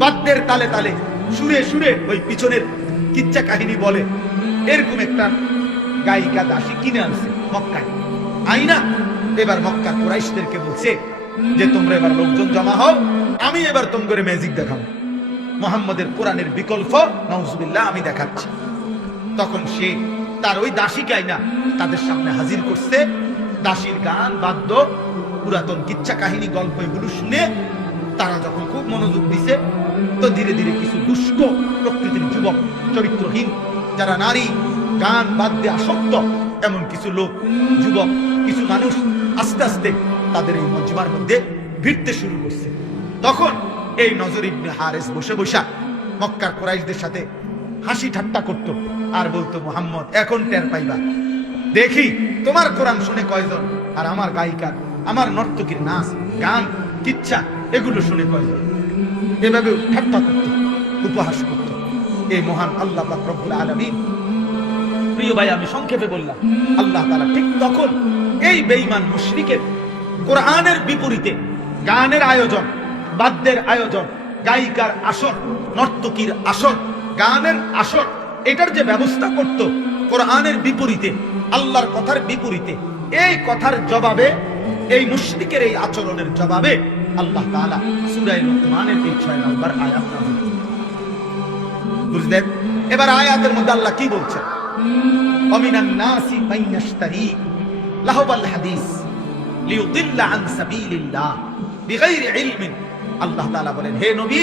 বাদ্যের তালে তালে, সুরে সুরে ওই পিছনের কিচ্ছা কাহিনী বলে, এরকম একটা গায়িকা দাসী কিনে আনছে মক্কায়। আইনা এবার মক্কা কুরাইশদেরকে বলছে যে তোমরা এবার লোকজন জমা হও, আমি এবার তোমাদের ম্যাজিক দেখাবো, মুহাম্মদের কোরআনের বিকল্প নাউজুবিল্লাহ আমি দেখাচ্ছি। তখন সে তার ওই দাসীকে আইনা তাদের সামনে হাজির করছে। দাসীর গান, বাদ্য, পুরাতন কিচ্ছা কাহিনী, গল্প এগুলো শুনে তারা যখন খুব মনোযোগ দিছে, তো ধীরে ধীরে কিছু দুষ্ট প্রকৃতির যুবক, চরিত্রহীন, যারা নারী, গান, বাদ্যে আসক্ত, এমন কিছু লোক, যুবক, কিছু মানুষ আস্তে আস্তে তাদের এই মজমার মধ্যে ভিড়তে শুরু করছে। তখন এই নজর ইবনে হারেস বসে বসা মক্কার কুরাইশদের সাথে হাসি ঠাট্টা করত আর বলতো, মুহাম্মদ এখন টের পাইবা, দেখি তোমার কোরআন শুনে কয়জন, আর আমার গায়িকা, আমার নর্তকীর নাচ, গান, কিচ্ছা এগুলো শুনে কয়জন। এভাবে ঠাট্টা করত, উপহাস করত এই মহান আল্লাহ পাক রব্বুল আলামিন। প্রিয় ভাই, আমি সংক্ষেপে বললাম, আল্লাহ তাআলা ঠিক তখন এই বেঈমান মুশরিকের কোরআনের বিপরীতে গানের আয়োজন, বাদ্যের আয়োজন, গায়িকার আসর, নর্তকীর আসর, গানের আসর, এটার যে ব্যবস্থা করত কোরআনের বিপরীতে, আল্লাহর কথার বিপরীতে, এই কথার জবাবে, এই মুশরিকের এই আচরণের জবাবে আল্লাহ তাআলা সূরা লুকমানের এই 6 নম্বর আয়াত নাযিল করেছেন। বুঝলেন? এবার আয়াতের মধ্যে আল্লাহ কি বলছেন? অমিনান নাসি মান ইয়াশতারি লাহবাল হাদিস লিয়ুদিল্লা আন সাবিলিল্লাহ বিগাইরি ইলমিন। আল্লাহ তাআলা বলেন, হে নবী,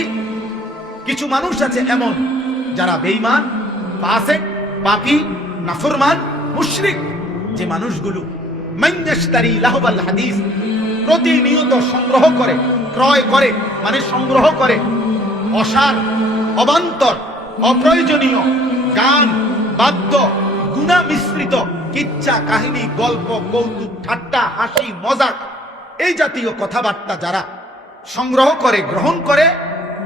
কিছু মানুষ আছে এমন যারা বেঈমান, ফাসিক, পাপী, নাফরমান, মুশরিক, যে মানুষগুলো মান ইয়াশতারি লাহবাল হাদিস, প্রতিনিয়ত সংগ্রহ করে, ক্রয় করে, মানে সংগ্রহ করে অসার, অবান্তর, অপ্রয়োজনীয় গান, বাদ্য, গুনাহ মিশ্রিত কিচ্ছা কাহিনী, গল্প, কৌতুক, ঠাট্টা, হাসি, মজাক, এই জাতীয় কথাবার্তা যারা সংগ্রহ করে, গ্রহণ করে,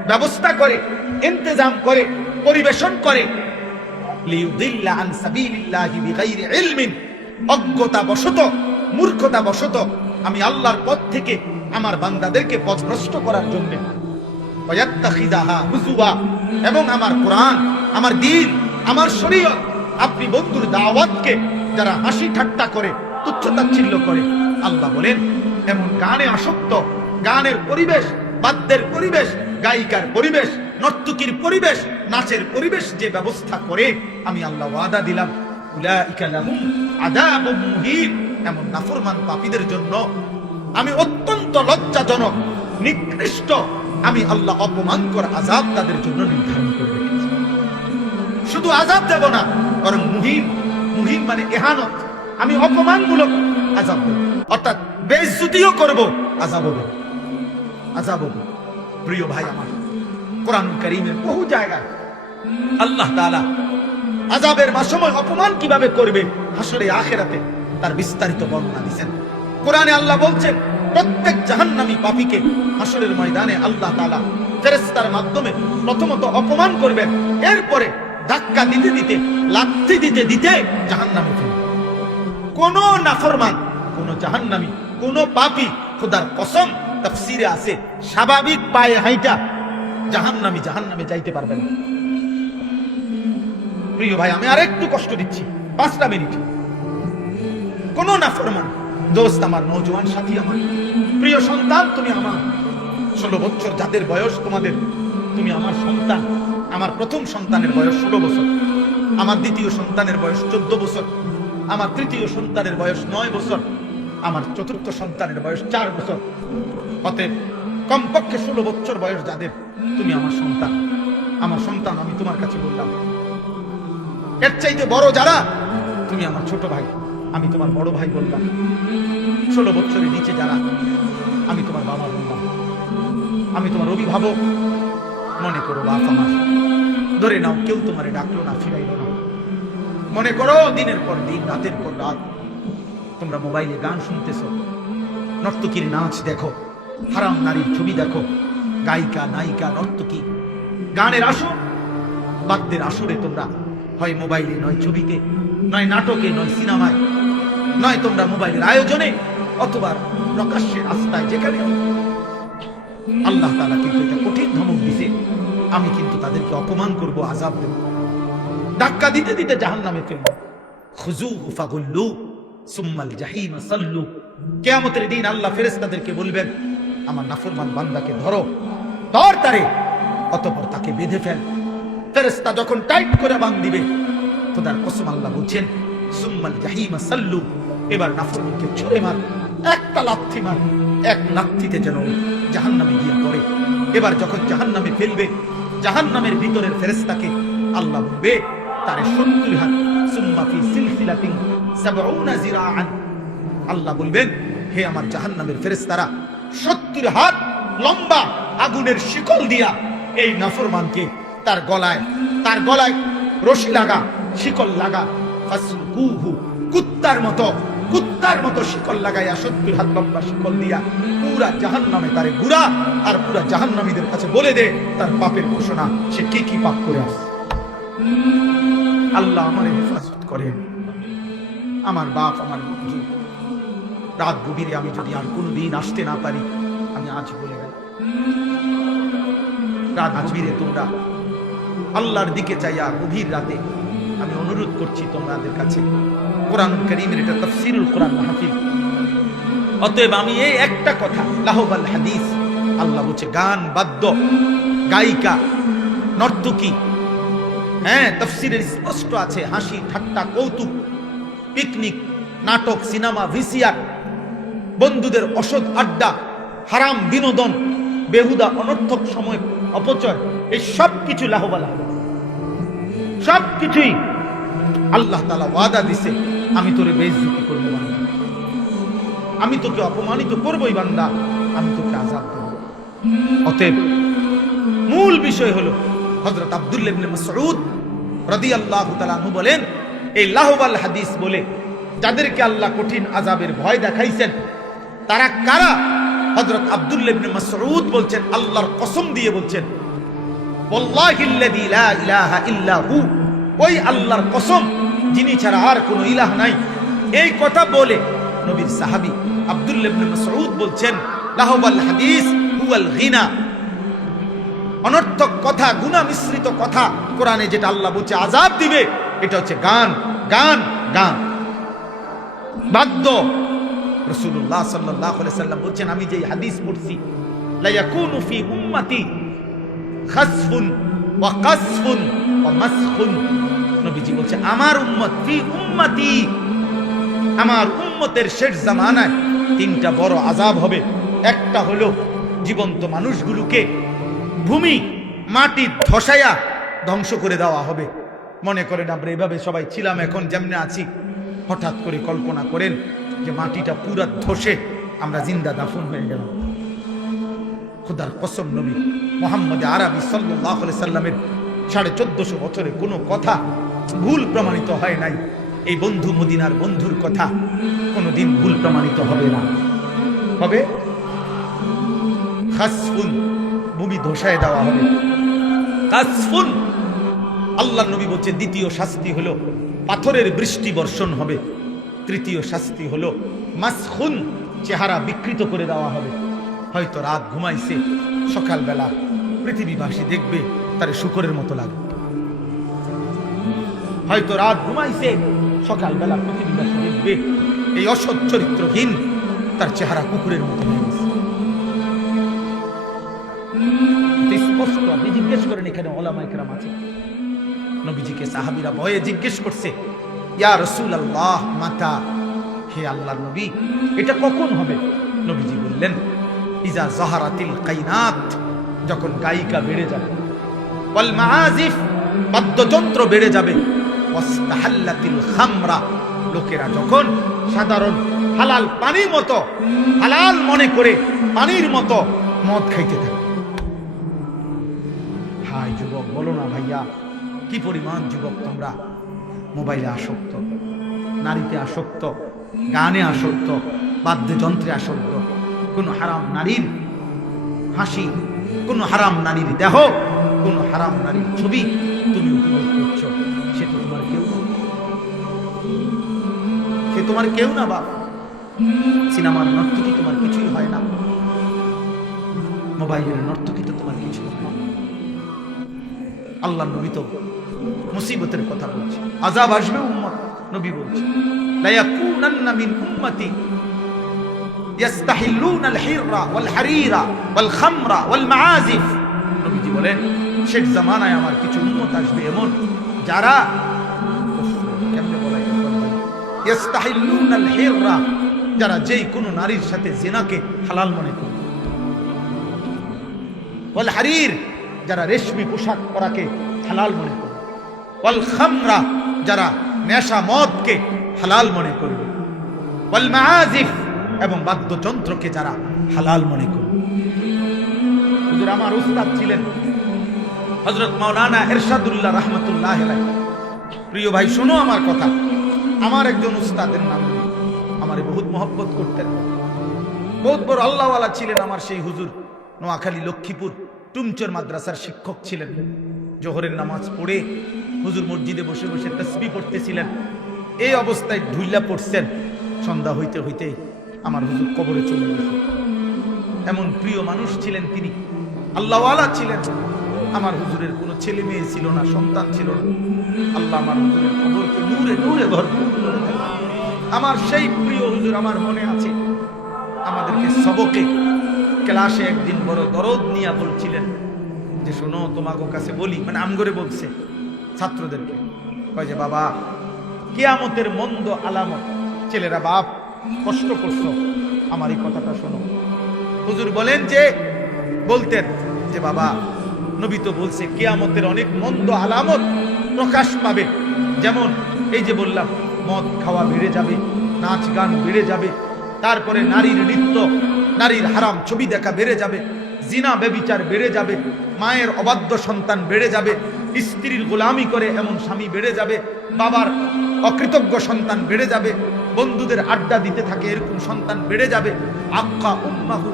ব্যবস্থা করে, ইন্তজাম করে, পরিবেশন করে, লিয়ুদিল্লা আন সাবিলিল্লাহি বিগাইরি ইলমিন, অজ্ঞতাবশত, মূর্খতাবশত আমি আল্লাহর পথ থেকে আমার বান্দাদেরকে পথভ্রষ্ট করার জন্য, ওয়ায়াত্তাখিযাহা হুজুয়া, এবং আমার কোরআন, আমার দ্বীন, আমার শরীয়ত, আপনি বন্ধুর দাওয়াতকে যারা হাসি ঠাট্টা করে, তুচ্ছতাচ্ছিল্য করে, আল্লাহ বলেন এমন গানে আসক্ত, গানের পরিবেশ, বাদ্যের পরিবেশ, গায়িকার পরিবেশ, নর্তকীর পরিবেশ, নাচের পরিবেশ যে ব্যবস্থা করে, আমি আল্লাহ ওয়াদা দিলাম, উলাইকা লাহুম আযাবুম মুহিন, এমন নাফরমান পাপীদের জন্য আমি অত্যন্ত লজ্জাজনক, নিকৃষ্ট, আমি আল্লাহ অপমানকর আযাব তাদের জন্য নির্ধারণ করে রেখেছি। শুধু আযাব দেব না, বরং মুহিন, মুহিন মানে ইহানত, আমি অপমানমূলক আযাব দেব, অর্থাৎ বেইজ্জতিও করব, আযাব হবে, আযাব হবে। প্রিয় ভাই আমার, কোরআন কারীমের বহু জায়গায় আল্লাহ তাআলা আযাবের সময় অপমান কিভাবে করবে হাসরে আখিরাতে তার বিস্তারিত বর্ণনা দিয়েছেন। কোরআনে আল্লাহ বলছেন, প্রত্যেক জাহান্নামী পাপীকে হাসরের ময়দানে আল্লাহ তাআলা ফেরেশতার মাধ্যমে প্রথমত অপমান করবেন, এরপরে ধাক্কা দিতে দিতে, লাথি দিতে দিতে জাহান্নামে ফেলবেন। কোন নাফরমান, কোন জাহান্নামী, কোন পাপী, খোদার কসম তাফসীরে আছে, স্বাভাবিক পায়ে হাইটা জাহান্নামে যাইতে পারবে না। প্রিয় ভাই, আমি আরেকটু কষ্ট দিচ্ছি, 5টা মিনিট। কোন নাফরমান দোস্ত, আমার নওজোয়ান সাথী, আমার প্রিয় সন্তান, তুমি আমার 16 বছর যাদের বয়স তোমাদের, তুমি আমার সন্তান। আমার প্রথম সন্তানের বয়স 16 বছর, আমার দ্বিতীয় সন্তানের বয়স 14 বছর, আমার তৃতীয় সন্তানের বয়স 9 বছর, আমার চতুর্থ সন্তানের বয়স 4 বছর। অতএব কমপক্ষে 16 বছর বয়স যাদের, তুমি আমার সন্তান। আমার সন্তান, আমি তোমার কাছে বললাম। এর চাইতে বড় যারা, তুমি আমার ছোট ভাই, আমি তোমার বড় ভাই বললাম। 16 বছরের নিচে যারা, আমি তোমার বাবা বললাম। আমি তোমার অভিভাবক মনে করো, বাপ আমার। ধরে নাও কেউ তোমারে ডাকলো না, ফিরাইলো না। মনে করো দিনের পর দিন, রাতের পর রাত তোমরা মোবাইলে গান শুনতেছ, নর্তকীর নাচ দেখো, হারাম নারীর ছবি দেখো, গায়িকা নায়িকা নর্তকী, গানের আসর বাদ্যের আসরে তোমরা হয় মোবাইলে, নয় ছবিতে, নয় নাটকে, নয় সিনেমায়, নয় তোমরা মোবাইলের আয়োজনে, অথবা প্রকাশ্যে রাস্তায়, যেখানে। আল্লাহ তাআলা কিন্তু এটা কঠিন ধমক দিছে। আমি কিন্তু তাদেরকে অপমান করব, আযাব দেব, ধাক্কা দিতে দিতে জাহান্নামে ফেলবো। খুযূহু ফাগুল্লু সুম্মাল জাহিম সাল্লু। কিয়ামতের দিন আল্লাহ ফেরেশতাদেরকে বলবেন, আমার নাফরমান বান্দাকে ধরো, ধর তারে, অতঃপর তাকে বেঁধে ফেল। ফেরেশতা যখন টাইট করে বাঁধ দিবে, খোদার কসম আল্লাহ বলছেন, সুম্মাল জাহিম সাল্লু, এবার নাফরমানকে ছুঁড়ে মার, একটা লাথি মার, এক লাথিতে যেন জাহান্নামে গিয়ে পড়ে। এবার যখন জাহান্নামে ফেলবে, জাহান্নামের ভিতরের ফেরেশতাকে আল্লাহ বলবে, তারে 70 হাত, সুম্মা ফি সিলসিলাতিন 70 জিরাআন। আল্লাহ বলবেন, হে আমার জাহান্নামের ফেরেশতারা, 70 হাত লম্বা আগুনের শিকল দিয়া এই নাফরমানকে তার গলায় রশি লাগা, শিকল লাগা, ফাসলুকুহু, কুত্তার মতো শিকল লাগাইয়া 70 হাত লম্বা শিকল দিয়া পুরা জাহান্নামে তারে ঘুরা, আর পুরা জাহান্নামীদের কাছে বলে দে তার পাপের ঘোষণা, সে কি কি পাপ করে আসে। আল্লাহ আমারে হেফাজত করেন। আমার বাপ, আমার বন্ধু, রাত গভীরে আমি যদি আর কোনোদিন আসতে না পারি, আমি আজ বলে গেলাম, রাত গভীরে তোমরা আল্লাহর দিকে চাইয়া গভীর রাতে আমি অনুরোধ করছি তোমাদের কাছে, কোরআনুল কারীমের এটা তাফসীরুল কোরআন মাহফিল। অতএব আমি এই একটা কথা, লাহবাল হাদিস, আল্লাহ বলছে গান, বাদ্য, গায়িকা, নর্তকী, হ্যাঁ তাফসীরের স্পষ্ট আছে, হাসি ঠাট্টা কৌতুক, পিকনিক, নাটক, সিনেমা, ভিসিআর, বন্ধুদের অসৎ আড্ডা, হারাম বিনোদন, বেহুদা অনর্থক সময় অপচয়, এই সব কিছু লাহবাল হাদিস, সব কিছুই আল্লাহ তাআলা ওয়াদা দিছে, আমি তোরে বেইজ্জতি করব বান্দা, আমি তোকে অপমানিত করবই বান্দা, আমি তোকে আযাব দেব। অতএব মূল বিষয় হলো, হযরত আব্দুল্লাহ ইবনে মাসউদ রাদিয়াল্লাহু তাআলা আনহু বলেন, এই লাহবাল হাদিস বলে যাদেরকে আল্লাহ কঠিন আযাবের ভয় দেখাইছেন, তারা কারা? হযরত আব্দুল্লাহ ইবনে মাসউদ বলছেন, আল্লাহর কসম দিয়ে বলছেন, ওয়াল্লাহিল্লাযী লা ইলাহা ইল্লা হু, ওই আল্লাহর কসম যিনি ছাড়া আর কোনো ইলাহ নাই। এই কথা বলে নবীর সাহাবী আব্দুল্লাহ ইবনে মাসউদ বলছেন, লাহবাল হাদিস হুয়াল গিনা, অনর্থক কথা, গুনাহ মিশ্রিত কথা, কোরআনে যেটা আল্লাহ বলছে আযাব দিবে, এটা হচ্ছে গান, গান, গান, বাদ্য। রাসূলুল্লাহ সাল্লাল্লাহু আলাইহি সাল্লাম বলছেন, আমি যে হাদিস পড়ছি, লা ইয়াকুনু ফি উম্মতি খাসফুন ওয়া কাসফুন ওয়া মাসখুন, নবীজি বলছে আমার উম্মত, ফি উম্মতি, আমার উম্মতের শেষ জামানায় 3টা বড় আযাব হবে। একটা হলো জীবন্ত মানুষগুলোকে ভূমি মাটি ধসায়া ধ্বংস করে দেওয়া হবে। মনে করেন আমরা এভাবে সবাই ছিলাম, এখন যেমনে আছি, হঠাৎ করে কল্পনা করেন যে মাটিটা পুরা ধসে আমরা জিন্দা দাফন হয়ে গেলাম। খোদার কসম, নবী মুহাম্মদ আরবি সাল্লাল্লাহু আলাইহি সাল্লামের 1450 বছরে কোনো কথা ভুল প্রমাণিত হয় নাই। এই বন্ধু, মদিনার বন্ধুর কথা কোনোদিন ভুল প্রমাণিত হবে না। হবে খাসফুন, ভূমি ধসায় দেওয়া হবে। কাসফুন, আল্লাহ নবী বলছে দ্বিতীয় শাস্তি হলো পাথরের বৃষ্টি বর্ষণ হবে। তৃতীয় শাস্তি হলো মাসখুন, চেহারা বিকৃত করে দেওয়া হবে। হয়তো রাত ঘুমাইছে, সকালবেলা পৃথিবীবাসী দেখবে তার শুকরের মতো লাগে। হয়তো রাত ঘুমাইছে, সকালবেলা পৃথিবীবাসী দেখবে এই অসৎ চরিত্রহীন তার চেহারা কুকুরের মতো হয়ে গেছে। স্পষ্ট আপনি জিজ্ঞেস করেন, এখানে ওলামায়ে কেরাম আছে, নবীজিকে সাহাবীরা ভয়ে জিজ্ঞেস করছে, ইয়া রাসূলুল্লাহ মাতা, হে আল্লাহর নবী এটা কখন হবে? নবীজি বললেন, ইজা যাহারাতিল কাইনাত, যখন গায়িকা বেড়ে যাবে, ওয়াল মাআজিফ, বাদ্যযন্ত্র বেড়ে যাবে, ওয়াস্তাহাল্লাতিল খামরা, লোকেরা যখন সাধারণ হালাল পানির মতো, হালাল মনে করে পানির মতো মদ খাইতে থাকে। হাই যুবক, বলো না ভাইয়া, কি পরিমাণ যুবক তোমরা মোবাইলে আসক্ত, নারীতে আসক্ত, গানে আসক্ত, বাদ্যযন্ত্রে আসক্ত, কোন হারাম নারীর হাসি, কোন হারাম নারীর দেহ, কোন হারাম নারীর ছবি তুমি উপভোগ করছো। সে তো তোমার কেউ না, সে তোমার কেউ না বাপ। সিনেমার নর্তকী তোমার কিছুই হয় না, মোবাইলের নর্তকী তো তোমার কিছু হয় না। আল্লাহ নবী তো মুসিবতের কথা বলছে, আযাব আসবে উম্মত, নবী বলছে লা ইয়াকুনান্না মিন উম্মতি ইয়াস্তাহিল্লুনাল হিররা ওয়াল হারিরা ওয়াল খামরা ওয়াল মাআজিফ। নবীজি বলেন শেষ জামানায় আমার কিছু উম্মত আসবে এমন, যারা কেমনে বলা যায়, ইয়াস্তাহিল্লুনাল হিররা, যারা যেই কোনো নারীর সাথে জিনাকে হালাল মনে করে, ওয়াল হারির, যারা রেশমি পোশাক পরাকে হালাল মনে করে, ওয়াল খামরা, যারা নেশা মদকে হালাল মনে করবে, ওয়াল মাআজিফ, এবং বাদ্যযন্ত্রকে যারা হালাল মনে করবে। হুজুর আমার উস্তাদ ছিলেন হযরত মাওলানা ইরশাদুল্লাহ রাহমাতুল্লাহ আলাইহি। প্রিয় ভাই শোনো আমার কথা, আমার একজন উস্তাদের নাম, আমারে বহুত মহব্বত করতেন, বহুত বড় আল্লাহওয়ালা ছিলেন। আমার সেই হুজুর নোয়াখালী লক্ষ্মীপুর টুমচর মাদ্রাসার শিক্ষক ছিলেন। জোহরের নামাজ পড়ে হুজুর মসজিদে বসে বসে তাসবিহ পড়তেছিলেন, এই অবস্থায় ঢুইলা পড়ছেন। সন্ধ্যা হইতে হইতে আমার হুজুর কবরে চলে গেছে। এমন প্রিয় মানুষ ছিলেন তিনি, আল্লাহওয়ালা ছিলেন। আমার হুজুরের কোনো ছেলে মেয়ে ছিল না, সন্তান ছিল না। আল্লাহ আমার হুজুরের কবরকে নূরে নূরে ভরপুর করে দেন। আমার সেই প্রিয় হুজুর আমার মনে আছে, আমাদেরকে সবকে ক্লাসে একদিন বড় দরদ নিয়ে বলছিলেন যে শোনো তোমাকে কাছে বলি, মানে আমগরে বলছে ছাত্রদেরকে, কয় যে বাবা কিয়ামতের মন্দ আলামত, ছেলেরা বাপ কষ্ট করছো, আমার এই কথাটা শোনো। হুজুর বলেন যে বলতেন যে বাবা নবী তো বলছে কিয়ামতের অনেক মন্দ আলামত প্রকাশ পাবে, যেমন এই যে বললাম মদ খাওয়া বেড়ে যাবে, নাচ গান বেড়ে যাবে, তারপরে নারীর নৃত্য, নারীর হারাম ছবি দেখা বেড়ে যাবে, জিনা ব্যভিচার বেড়ে যাবে, মায়ের অবাধ্য সন্তান বেড়ে যাবে, স্ত্রীর গোলামি করে এমন স্বামী বেড়ে যাবে, বাবার অকৃতজ্ঞ সন্তান বেড়ে যাবে, বন্ধুদের আড্ডা দিতে থাকে এরকম সন্তান বেড়ে যাবে। আক্কা উম্মাহু,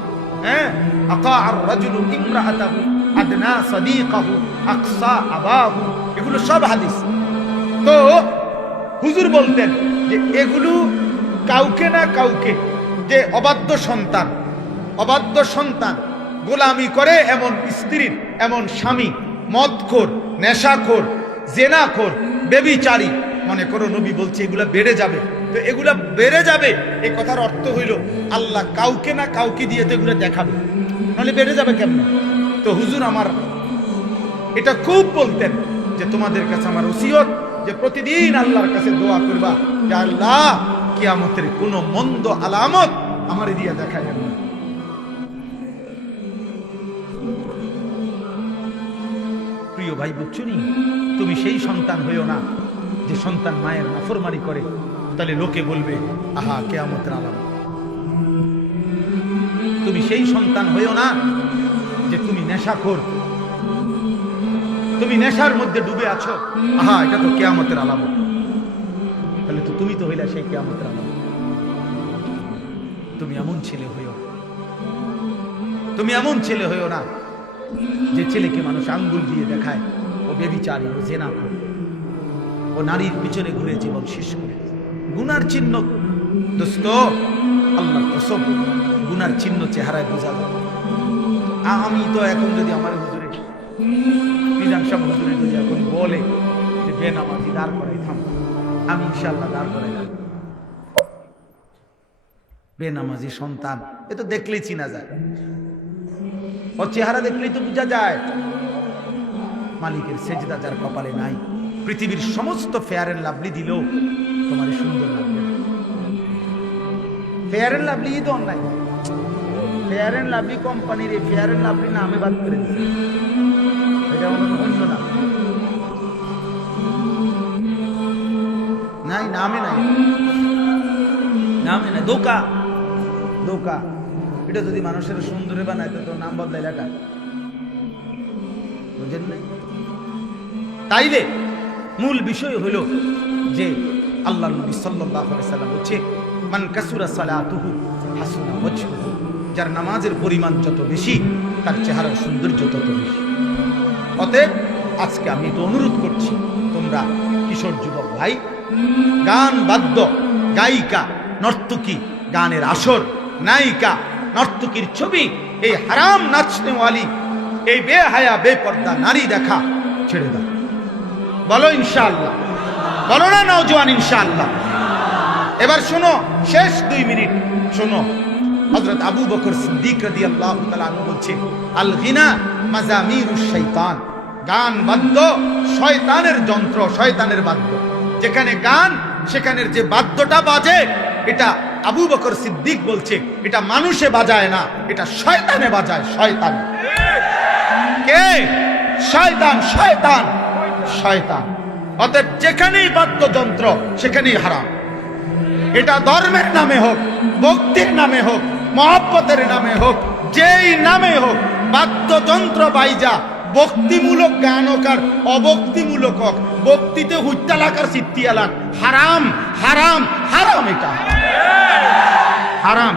আকা আর রাজুলু ইমরাআতাহু আদনা সাদিকাহু আকসা আবাহু, এগুলো সব হাদিস। তো হুজুর বলতেন যে এগুলো কাউকে না কাউকে, যে অবাধ্য সন্তান গোলামি করে এমন স্ত্রীর, এমন স্বামী, মদখোর, নেশাখোর, জেনাখোর, বেবিচারী, মনে করো নবী বলছে এগুলা বেড়ে যাবে। তো এগুলা বেড়ে যাবে এই কথার অর্থ হইল আল্লাহ কাউকে না কাউকে দিয়ে তো এগুলো দেখাবে, নাহলে বেড়ে যাবে কেমন? তো হুজুর আমার এটা খুব বলতেন যে তোমাদের কাছে আমার ওসিয়ত যে প্রতিদিন আল্লাহর কাছে দোয়া করবা যে আল্লাহ কিয়ামতের কোনো মন্দ আলামত আমারে দিয়ে দেখায় না। প্রিয় ভাই বুঝছুনি, তুমি সেই সন্তান হইও না যে সন্তান মায়ের নাফরমানি করে, তাহলে লোকে বলবে আহা কিয়ামতের আলামত। তুমি সেই সন্তান হইও না যে তুমি নেশাখোর, তুমি নেশার মধ্যে ডুবে আছো, আহা এটা তো কিয়ামতের আলামত। তাহলে তো তুমি তো হইলা সেই কিয়ামতের আলামত। তুমি এমন ছেলে হইও, তুমি এমন ছেলে হইও না যে ছেলেকে মানুষ আঙ্গুল দিয়ে দেখায় ও বেবিচারী, ও জেনাখোর, ও নারীর পিছনে ঘুরে জীবন শেষ করে। গুনার চিহ্ন দোস্ত, আল্লাহর কসম, গুনার চিহ্ন চেহারায় বোঝা যায়। আমি তো এখন যদি আমার হুজুরে মিজান সাহেব হুজুরে যদি এখন বলে যে বেনামাজি দাঁড় করাই থাম, আমি ইনশাআল্লাহ দাঁড় করাই যাব। বেনামাজি সন্তান, এ তো দেখলেই চিনা যায়, ওর চেহারা দেখলেই তো বোঝা যায়। মালিকের সেজদা যার কপালে নাই, পৃথিবীর সমস্ত ফেয়ার এন্ড লাভলি দিলেও তোমার সুন্দর লাগবে না। ফেয়ার এন্ড লাভলি তো অন্যায়, ফেয়ার এন্ড লাভলি কোম্পানির এই ফেয়ার এন্ড লাভলি নামে বাদ করে দিচ্ছে, এটা অন্য না, নাই নামে নাই, নামে নাই, ধোকা ধোকা। এটা যদি মানুষের সুন্দরে বানায় তো নাম বদলাই লেখা, বুঝেন নাই? তাইলে মূল বিষয় হলো যে আল্লাহ নবী সাল্লাল্লাহু আলাইহি সাল্লাম বলছে, মান কাসুরা সালাতুহু হাসুনা ওয়াজহুহু, যার নামাজের পরিমাণ যত বেশি তার চেহারার সৌন্দর্য তত বেশি। অতএব আজকে আমি তো অনুরোধ করছি, তোমরা কিশোর যুবক ভাই, গান বাদ্য, গায়িকা, নর্তকী, গানের আসর, নায়িকা, নর্তকীর ছবি, এই হারাম নাচনেওয়ালি, এই বেহায়া বেপর্দা নারী দেখা ছেড়ে দাও। বলো ইনশাআল্লাহ, বলো না নওজোয়ান ইনশাআল্লাহ। এবার শোনো, শেষ 2 মিনিট শোনো। হযরত আবু বকর সিদ্দিক রাদিয়াল্লাহু তাআলা আনহু বলছেন, আল গিনা মাজামিরুশ শাইতান, গান বাদ্য শয়তানের যন্ত্র, শয়তানের বাদ্য। যেখানে গান সেখানের যে বাদ্যটা বাজে, এটা আবু বকর সিদ্দিক বলছে এটা মানুষে বাজায় না, এটা শয়তানে বাজায়। শয়তান কে? শয়তান, শয়তান, শয়তান। অতএব যেখানেই বাদ্যযন্ত্র সেখানেই হারাম। এটা ধর্মের নামে হোক, ভক্তির নামে হোক, মহব্বতের নামে হোক, যেই নামে হোক, বাদ্যযন্ত্র বাইজা ভক্তিমূলক গান হোক আর অভক্তিমূলক হোক, ভক্তিতে হুইতালাকার সিদ্ধিয়ালাক, হারাম হারাম হারাম, এটা হারাম,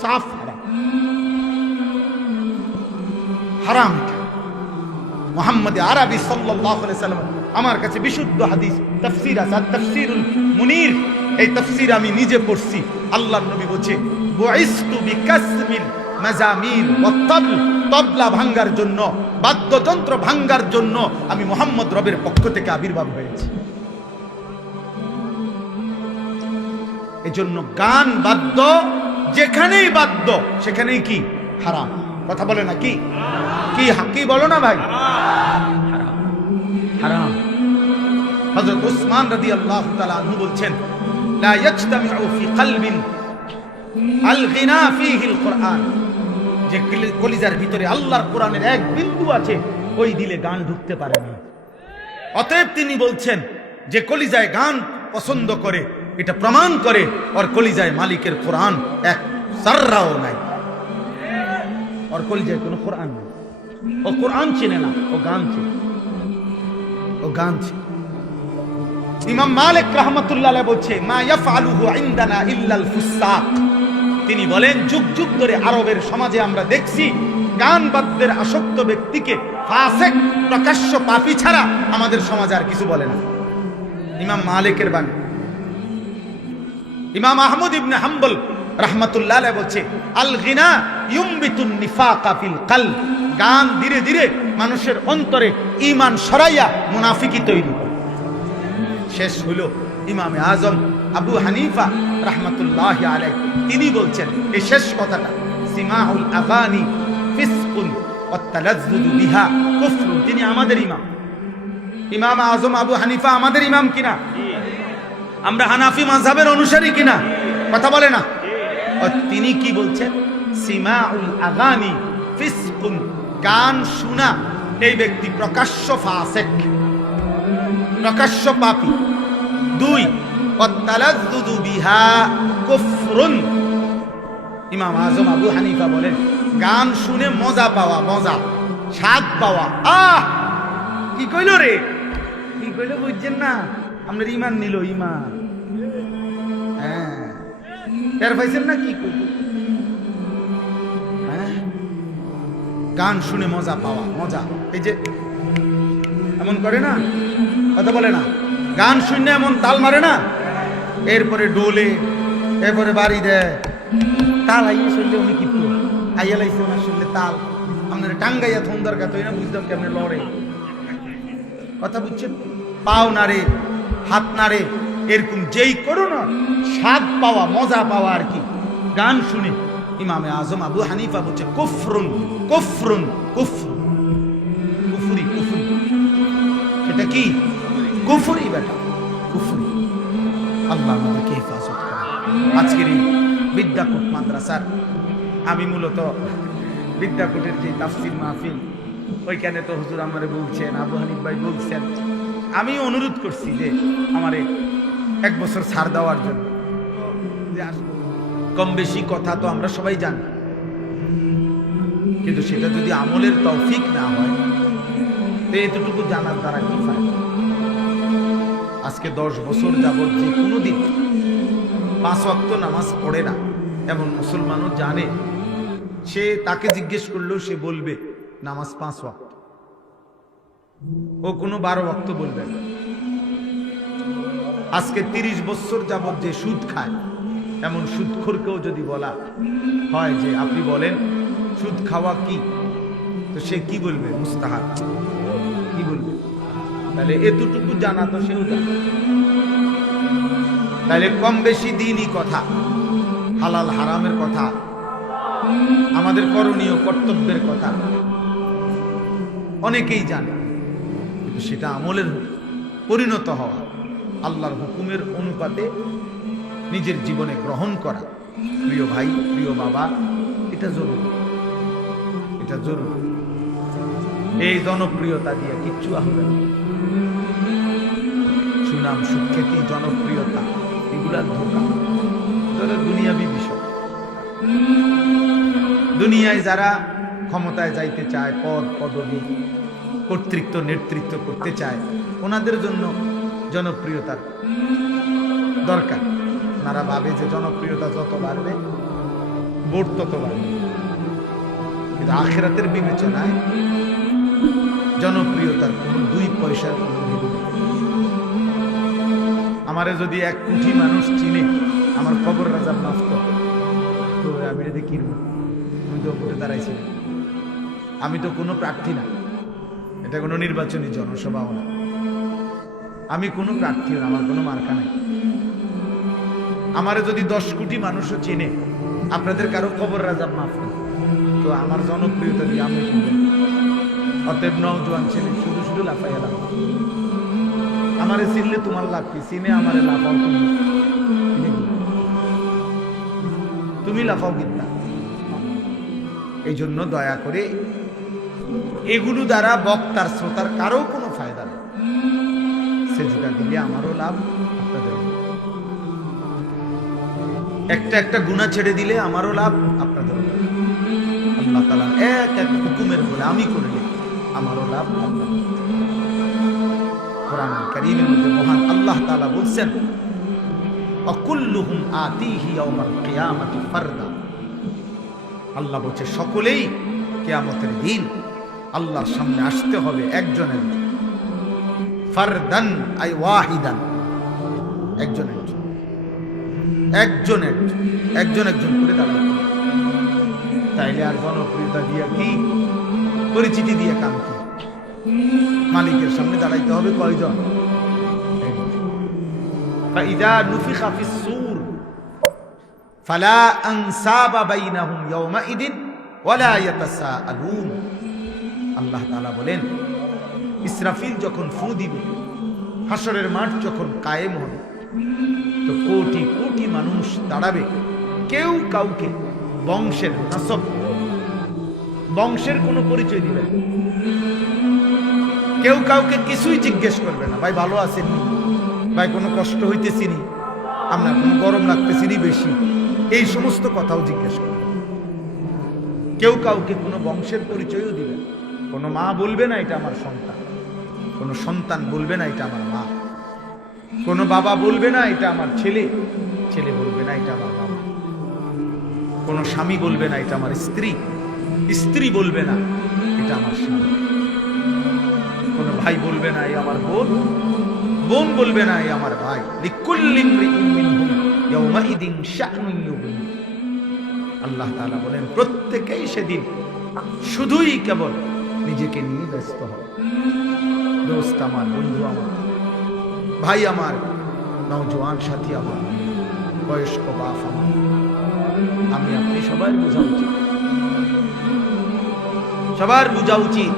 সাফ হারাম, হারাম। মুহাম্মদ আরবি সাল্লাল্লাহু আলাইহি সাল্লাম আমার কাছে বিশুদ্ধ হাদিস তাফসীর আছে, তাফসীরুল মুনীর, এই তাফসীর আমি নিজে পড়ছি। আল্লাহর নবী বলছে, বুইসতু বিকাসমিল মাজামির ওয়া তাবল, তবলা ভাঙ্গার জন্য, বাদ্যযন্ত্র ভাঙ্গার জন্য আমি মুহাম্মদ রবের পক্ষ থেকে আবির্ভাব হয়েছি। এজন্য গান বাদ্য যেখানেই বাদ্য সেখানেই কি হারাম। কথা বলে না কি? কি কি বলো না ভাই? হারাম, হারাম। হযরত উসমান রাদিয়াল্লাহু তাআলা আনহু বলছেন, লা ইয়াজতামিউ ফি কলবিন আল গিনা ফীহিল কুরআন, যে কলিজার ভিতরে আল্লাহর কোরআনের এক বিন্দু আছে, ওই দিলে গান ঢুকতে পারে না। অতএব তিনি বলছেন, যে কলিজায় গান পছন্দ করে, এটা প্রমাণ করে ওর কলিজায় মালিকের কোরআন এক সাররাও নাই, ওর কলিজায় কোনো কোরআন নেই, ও কোরআন চেনে না, ও গান চেনে, ও গান চেনে। ইমাম মালিক রাহমাতুল্লাহ আলাইহি বলছে, মা ইয়াফআলুহু ইনদানা ইল্লাল ফুসাক, তিনি বলেন যুগ যুগ ধরে আরবের সমাজে আমরা দেখছি গান বাদ্যের আসক্ত ব্যক্তিকে ফাসিক, প্রকাশ্য পাপী ছাড়া আমাদের সমাজ আর কিছু বলে না। ইমাম মালিকের বাণী। ইমাম আহমদ ইবনে হাম্বল রাহমাতুল্লাহ আলাইহি বলছে, আল গিনা ইউমবিতুন নিফাকা ফিল কলব, গান ধীরে ধীরে মানুষের অন্তরে ঈমান সরাইয়া মুনাফিকি তৈরি করে। শেষ হলো ইমামে আজম আবু হানিফা রাহমাতুল্লাহি আলাইহি, তিনি বলছেন এই শেষ কথাটা, সিমাউল আগানি ফিসকুন ওয়া তালাজ্জুদু বিহা কুফরুন। তিনি আমাদের ইমাম, ইমাম আজম আবু হানিফা আমাদের ইমাম কিনা? আমরা হানাফি মাযহাবের অনুসারী কিনা? কথা বলে না? তিনি কি বলছেন? সিমাউল আগানি ফিসকুন, গান শোনা এই ব্যক্তি প্রকাশ্য ফাসিক, প্রকাশ্য পাপী। 2, ওয়াতালাজ্জুদু বিহা কুফরুন। ইমাম আজম আবু হানিফা বলেন, গান শুনে মজা পাওয়া, মজা স্বাদ পাওয়া, কি কইল রে, কি কইল বুঝছেন না? আপনার ইমান নিল, ইমান। হ্যাঁ, টের পাইছেন না কি কইল? হ্যাঁ, গান শুনে মজা পাওয়া, মজা। এই যে এমন করে না, কথা বলে না, গান শুনে এমন তাল মারে না, এরপরে ডোলে, এরপরে বাড়ি দেয়, তাল আইয়া শুনলে উনি কি আইয়া লাইছে, ওনার শুনলে তাল, আপনার টাঙ্গাইয়া থন দরকার তো, না বুঝতাম কি আপনি লড়ে। কথা বুঝছেন? পাও নাড়ে, হাত নাড়ে, এরকম যেই করো না, স্বাদ পাওয়া, মজা পাওয়া আর কি, গান শুনে ইমামে আজম আবু হানিফা বলছে কুফরুন কুফরুন কুফরুন, কুফরি কুফরি, সেটা কি কুফরি বেটা, কুফরি। আল্লাহ আমাদেরকে হেফাজত করে। আজকের এই বিদ্যাকূট মাদ্রাসার, আমি মূলত বিদ্যাকূটের যে তাফসীর মাহফিল, ওইখানে তো হুজুর আমারে বলছেন, আবু হানিফ ভাই বলছেন, আমি অনুরোধ করছি যে আমারে 1 বছর ছাড় দেওয়ার জন্য, যে কম বেশি কথা তো আমরা সবাই জানি, কিন্তু সেটা যদি আমলের তৌফিক না হয় তো এতটুকু জানার দ্বারা কি ফায়দা? আজকে 10 বছর যাবত যে কোনো দিন 5 ওয়াক্ত নামাজ পড়ে না এমন মুসলমানও জানে, সে তাকে জিজ্ঞেস করলেও সে বলবে নামাজ 5 ওয়াক্ত, ও কোনো 12 ওয়াক্ত বলবে না। আজকে 30 বছর যাবত যে সুদ খায় এমন সুদখোরকেও যদি বলা হয় যে আপনি বলেন সুদ খাওয়া কি, তো সে কি বলবে? মুস্তাহাব। কি বলবে? তাহলে এতটুকু জানা তো সেও জানে। তাহলে কম বেশি দিনই কথা, হালাল হারামের কথা, আমাদের করণীয় কর্তব্যের কথা অনেকেই জানে, কিন্তু সেটা আমলের পরিণত হওয়া, আল্লাহর হুকুমের অনুপাতে নিজের জীবনে গ্রহণ করা, প্রিয় ভাই প্রিয় বাবা, এটা জরুরি, এটা জরুরি। এই জনপ্রিয়তা দিয়ে কিচ্ছু হবে না। সুনাম সুখ্যাতি জনপ্রিয়তা এগুলার ধোঁকা, দুনিয়াবি বিষয়। দুনিয়ায় যারা ক্ষমতায় যাইতে চায়, পদ পদবি কর্তৃত্ব নেতৃত্ব করতে চায়, ওনাদের জন্য জনপ্রিয়তার দরকার। ওনারা ভাবে যে জনপ্রিয়তা যত বাড়বে ভোট তত বাড়বে, কিন্তু আখিরাতের বিবেচনায় জনপ্রিয়তার কোনো 2 পয়সার কোনো ভ্যালু নেই। আমারে যদি 1 কোটি মানুষ চিনে, আমার কবর রাজা মাফ করে, তো আমি এটা কিনব? আমি তো ভোটে দাঁড়াইছি না, আমি তো কোনো প্রার্থী না, এটা কোনো নির্বাচনী জনসভাও না, আমি কোনো প্রার্থী না, আমার কোনো মার্কা নাই। আমারে যদি 10 কোটি মানুষও চিনে, আপনাদের কারো কবর রাজা মাফ নেই, তো আমার জনপ্রিয়তা দিয়ে আমি কিনবেন? অতএব নওজোয়ান ছেলে শুধু শুধু লাফাইয়া লাভ, আমারে চিনলে তোমার লাভ কি? চিনে আমারে লাফাও তুমি লাফাও কিনা? এই জন্য দয়া করে এগুলো দ্বারা বক্তার শ্রোতার কারো কোনো ফায়দা নেই। সেজদা দিলে আমারও লাভ, আপনাদের একটা একটা গুনাহ ছেড়ে দিলে আমারও লাভ, আপনাদেরও লাভ। আল্লাহ তাআলা এক এক হুকুমের বলে আমি করলে আমারও লাভ, আপনাদের। কোরআনুল কারীমের মধ্যে মহান আল্লাহ তাআলা বলছেন অকুল্লুহুম আতিহি ইয়াউমাল কিয়ামাতি ফারদা। আল্লাহ বলছে সকলেই কিয়ামতের দিন আল্লাহর সামনে আসতে হবে একজন একজন। ফারদান আই ওয়াহিদান, একজন একজন, একজন একজন, একজন একজন করে দাঁড়াবে। তাইলে আর জনপ্রিয়তা দিয়ে কি, পরিচিতি দিয়ে কাম কি? মালিকের সামনে দাঁড়াইতে হবে কয়জন? ফাইদা নুফিখা ফিস সূর ফালা আনসাবা বাইনাহুম ইয়াওমাইদিন ওয়ালা ইয়াতাসাআলুন। আল্লাহ তাআলা বলেন, ইসরাফিল যখন ফু দিবে, হাসরের মাঠ যখন কায়েম হবে, তো কোটি কোটি মানুষ দাঁড়াবে, কেউ কাউকে বংশের নাসব, বংশের কোনো পরিচয় দিবে না, কেউ কাউকে কিছুই জিজ্ঞেস করবে না। ভাই ভালো আছেন, ভাই কোনো কষ্ট হইতেছি নি, আপনার কোনো গরম লাগতেছি নি বেশি, এই সমস্ত কথাও জিজ্ঞেস করবে। কেউ কাউকে কোনো বংশের পরিচয়ও দিবে না। কোনো মা বলবে না এটা আমার সন্তান, কোনো সন্তান বলবে না এটা আমার মা, কোনো বাবা বলবে না এটা আমার ছেলে, ছেলে বলবে না এটা আমার বাবা, কোনো স্বামী বলবে না এটা আমার স্ত্রী, স্ত্রী বলবে না এটা আমার স্বামী, কোনো ভাই বলবে না এই আমার বোন, বোন বলবে না এই আমার ভাই। লিকুল্লি ইমরিইন মিনহুম ইয়াওমাইদিন শা'নুন ইউগনি। আল্লাহ তাআলা বলেন প্রত্যেকেই সেদিন শুধুই কেবল নিজেকে নিয়ে ব্যস্ত হবে। দোস্ত আমার, বন্ধু আমার, ভাই আমার, নওজোয়ান সাথী আমার, বয়স্ক বাপ আমার, আমি আপনি সবার বোঝা উচিত, সবার বোঝা উচিত,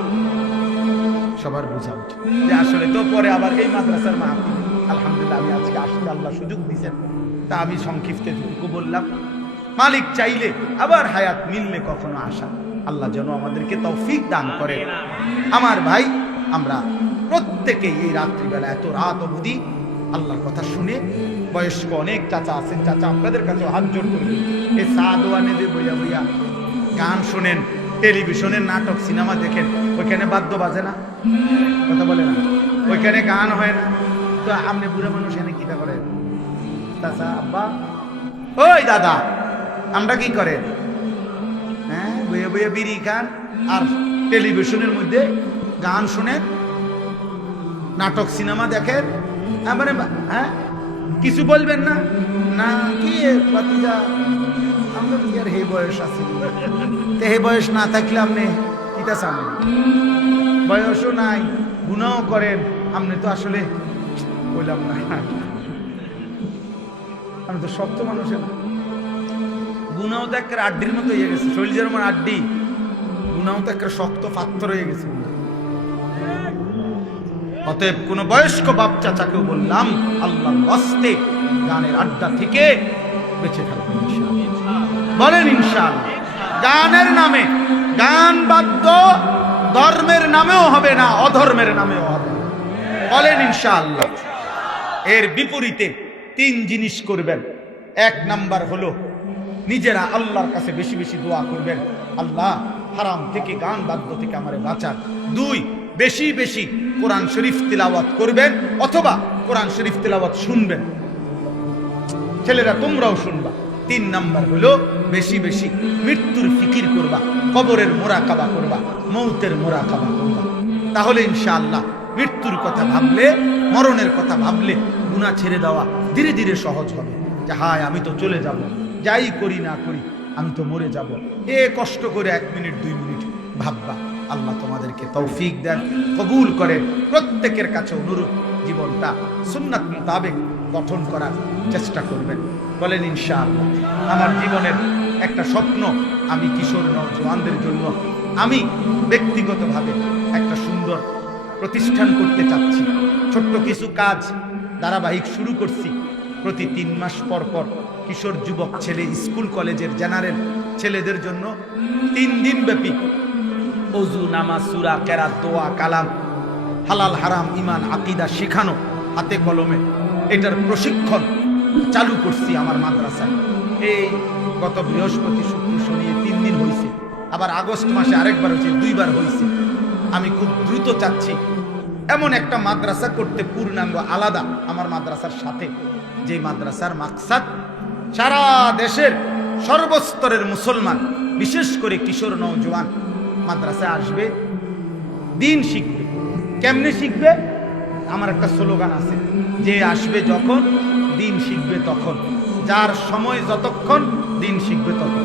সবার বোঝা উচিত যে আসলে তো পরে আবার এই মাদ্রাসার মাহফিল আলহামদুলিল্লাহ আমি আজকে আসতে আল্লাহ সুযোগ দিয়েছেন, তা আমি সংক্ষিপ্তে যেটুকু বললাম, মালিক চাইলে আবার হায়াত মিললে কখনো আসা, আল্লাহ যেন আমাদেরকে তৌফিক দান করে। আমার ভাই, আমরা প্রত্যেকেই এই রাত্রিবেলা এত রাত অবধি আল্লাহর কথা শুনে, বয়স্ক অনেক চাচা আছেন, চাচা আপনাদের কাছে হাত জোর করি, এই সাদওয়ানে যে বইয়া বইয়া গান শোনেন, টেলিভিশনের নাটক সিনেমা দেখেন, ওইখানে বাদ্য বাজে না, কথা বলে না, ওইখানে গান হয় না, তো আপনি বুড়ো মানুষ এনে কিটা করেন? চাচা আব্বা, ওই দাদা, আমরা কি করেন? হ্যাঁ, বইয়ে বইয়ে বিড়ি খান আর টেলিভিশনের মধ্যে গান শুনেন, নাটক সিনেমা দেখেন, মানে হ্যাঁ কিছু বলবেন না? না কি ভাতিজা, আমরা কি আর হে বয়স আছে, হে বয়স না থাকলে আপনি কিটা চান? বয়সও নাই, গুনাও করেন, আপনি তো আসলে বললাম না, আমি তো শক্ত মানুষের গুনাও তো একটা আড্ডির মতো হয়ে গেছে, শরীর যেমন আড্ডি, গুনাও তো একটা শক্ত পাথর হয়ে গেছে। অতএব কোন বয়স্ক বাপ চাচাকেও বললাম, আল্লাহর ওয়াস্তে গানের আড্ডা থেকে বেঁচে থাকবেন ইনশাআল্লাহ। বলেন ইনশাআল্লাহ। গানের নামে, গান বাদ্য ধর্মের নামেও হবে না, অধর্মের নামেও হবে না, বলেন ইনশাআল্লাহ। এর বিপরীতে 3 জিনিস করবেন। 1 নাম্বার হলো নিজেরা আল্লাহর কাছে বেশি বেশি দোয়া করবেন, আল্লাহ হারাম থেকে, গান বাদ্য থেকে আমারে বাঁচান। 2, বেশি বেশি কোরআন শরীফ তিলাওয়াত করবেন, অথবা কোরআন শরীফ তিলাওয়াত শুনবেন, ছেলেরা তোমরাও শুনবা। 3 নাম্বার হলো বেশি বেশি মৃত্যুর ফিকির করবা, কবরের মোরাকাবা করবা, মৌতের মোরাকাবা করবা। তাহলে ইনশাআল্লাহ মৃত্যুর কথা ভাবলে, মরণের কথা ভাবলে গুনাহ ছেড়ে দেওয়া ধীরে ধীরে সহজ হবে। যে হায় আমি তো চলে যাব, যাই করি না করি আমি তো মরে যাব, এ কষ্ট করে 1 মিনিট 2 মিনিট ভাববা। আল্লাহ তোমাদেরকে তৌফিক দেন, কবুল করেন। প্রত্যেকের কাছে অনুরোধ, জীবনটা সুন্নাত মোতাবেক গঠন করার চেষ্টা করবেন, বলেন ইনশাআল্লাহ। আমার জীবনের একটা স্বপ্ন, আমি কিশোর নওজোয়ানদের জন্য আমি ব্যক্তিগতভাবে একটা সুন্দর প্রতিষ্ঠান করতে চাচ্ছি। ছোট্ট কিছু কাজ ধারাবাহিক শুরু করছি। প্রতি 3 মাস পর পর কিশোর যুবক ছেলে, স্কুল কলেজের জেনারেল ছেলেদের জন্য 3 দিন ব্যাপী ওযু, নামাজ, সূরা, কেরাত, দোয়া, কালাম, হালাল হারাম, ঈমান, আকীদা শেখানো হাতে কলমে, এটার প্রশিক্ষণ চালু করছি আমার মাদ্রাসায়। এই গত বৃহস্পতি, শুক্র, শনি 3 দিন হয়েছে, আবার আগস্ট মাসে আরেকবার হয়েছে, 2 বার হয়েছে। আমি খুব দ্রুত চাচ্ছি এমন একটা মাদ্রাসা করতে, পূর্ণাঙ্গ আলাদা আমার মাদ্রাসার সাথে, যে মাদ্রাসার মাকসাদ সারা দেশের সর্বস্তরের মুসলমান, বিশেষ করে কিশোর নওজোয়ান মাদ্রাসায় আসবে, দিন শিখবে। কেমনে শিখবে? আমার একটা স্লোগান আছে, যে আসবে যখন দিন শিখবে তখন, যার সময় যতক্ষণ দিন শিখবে তখন,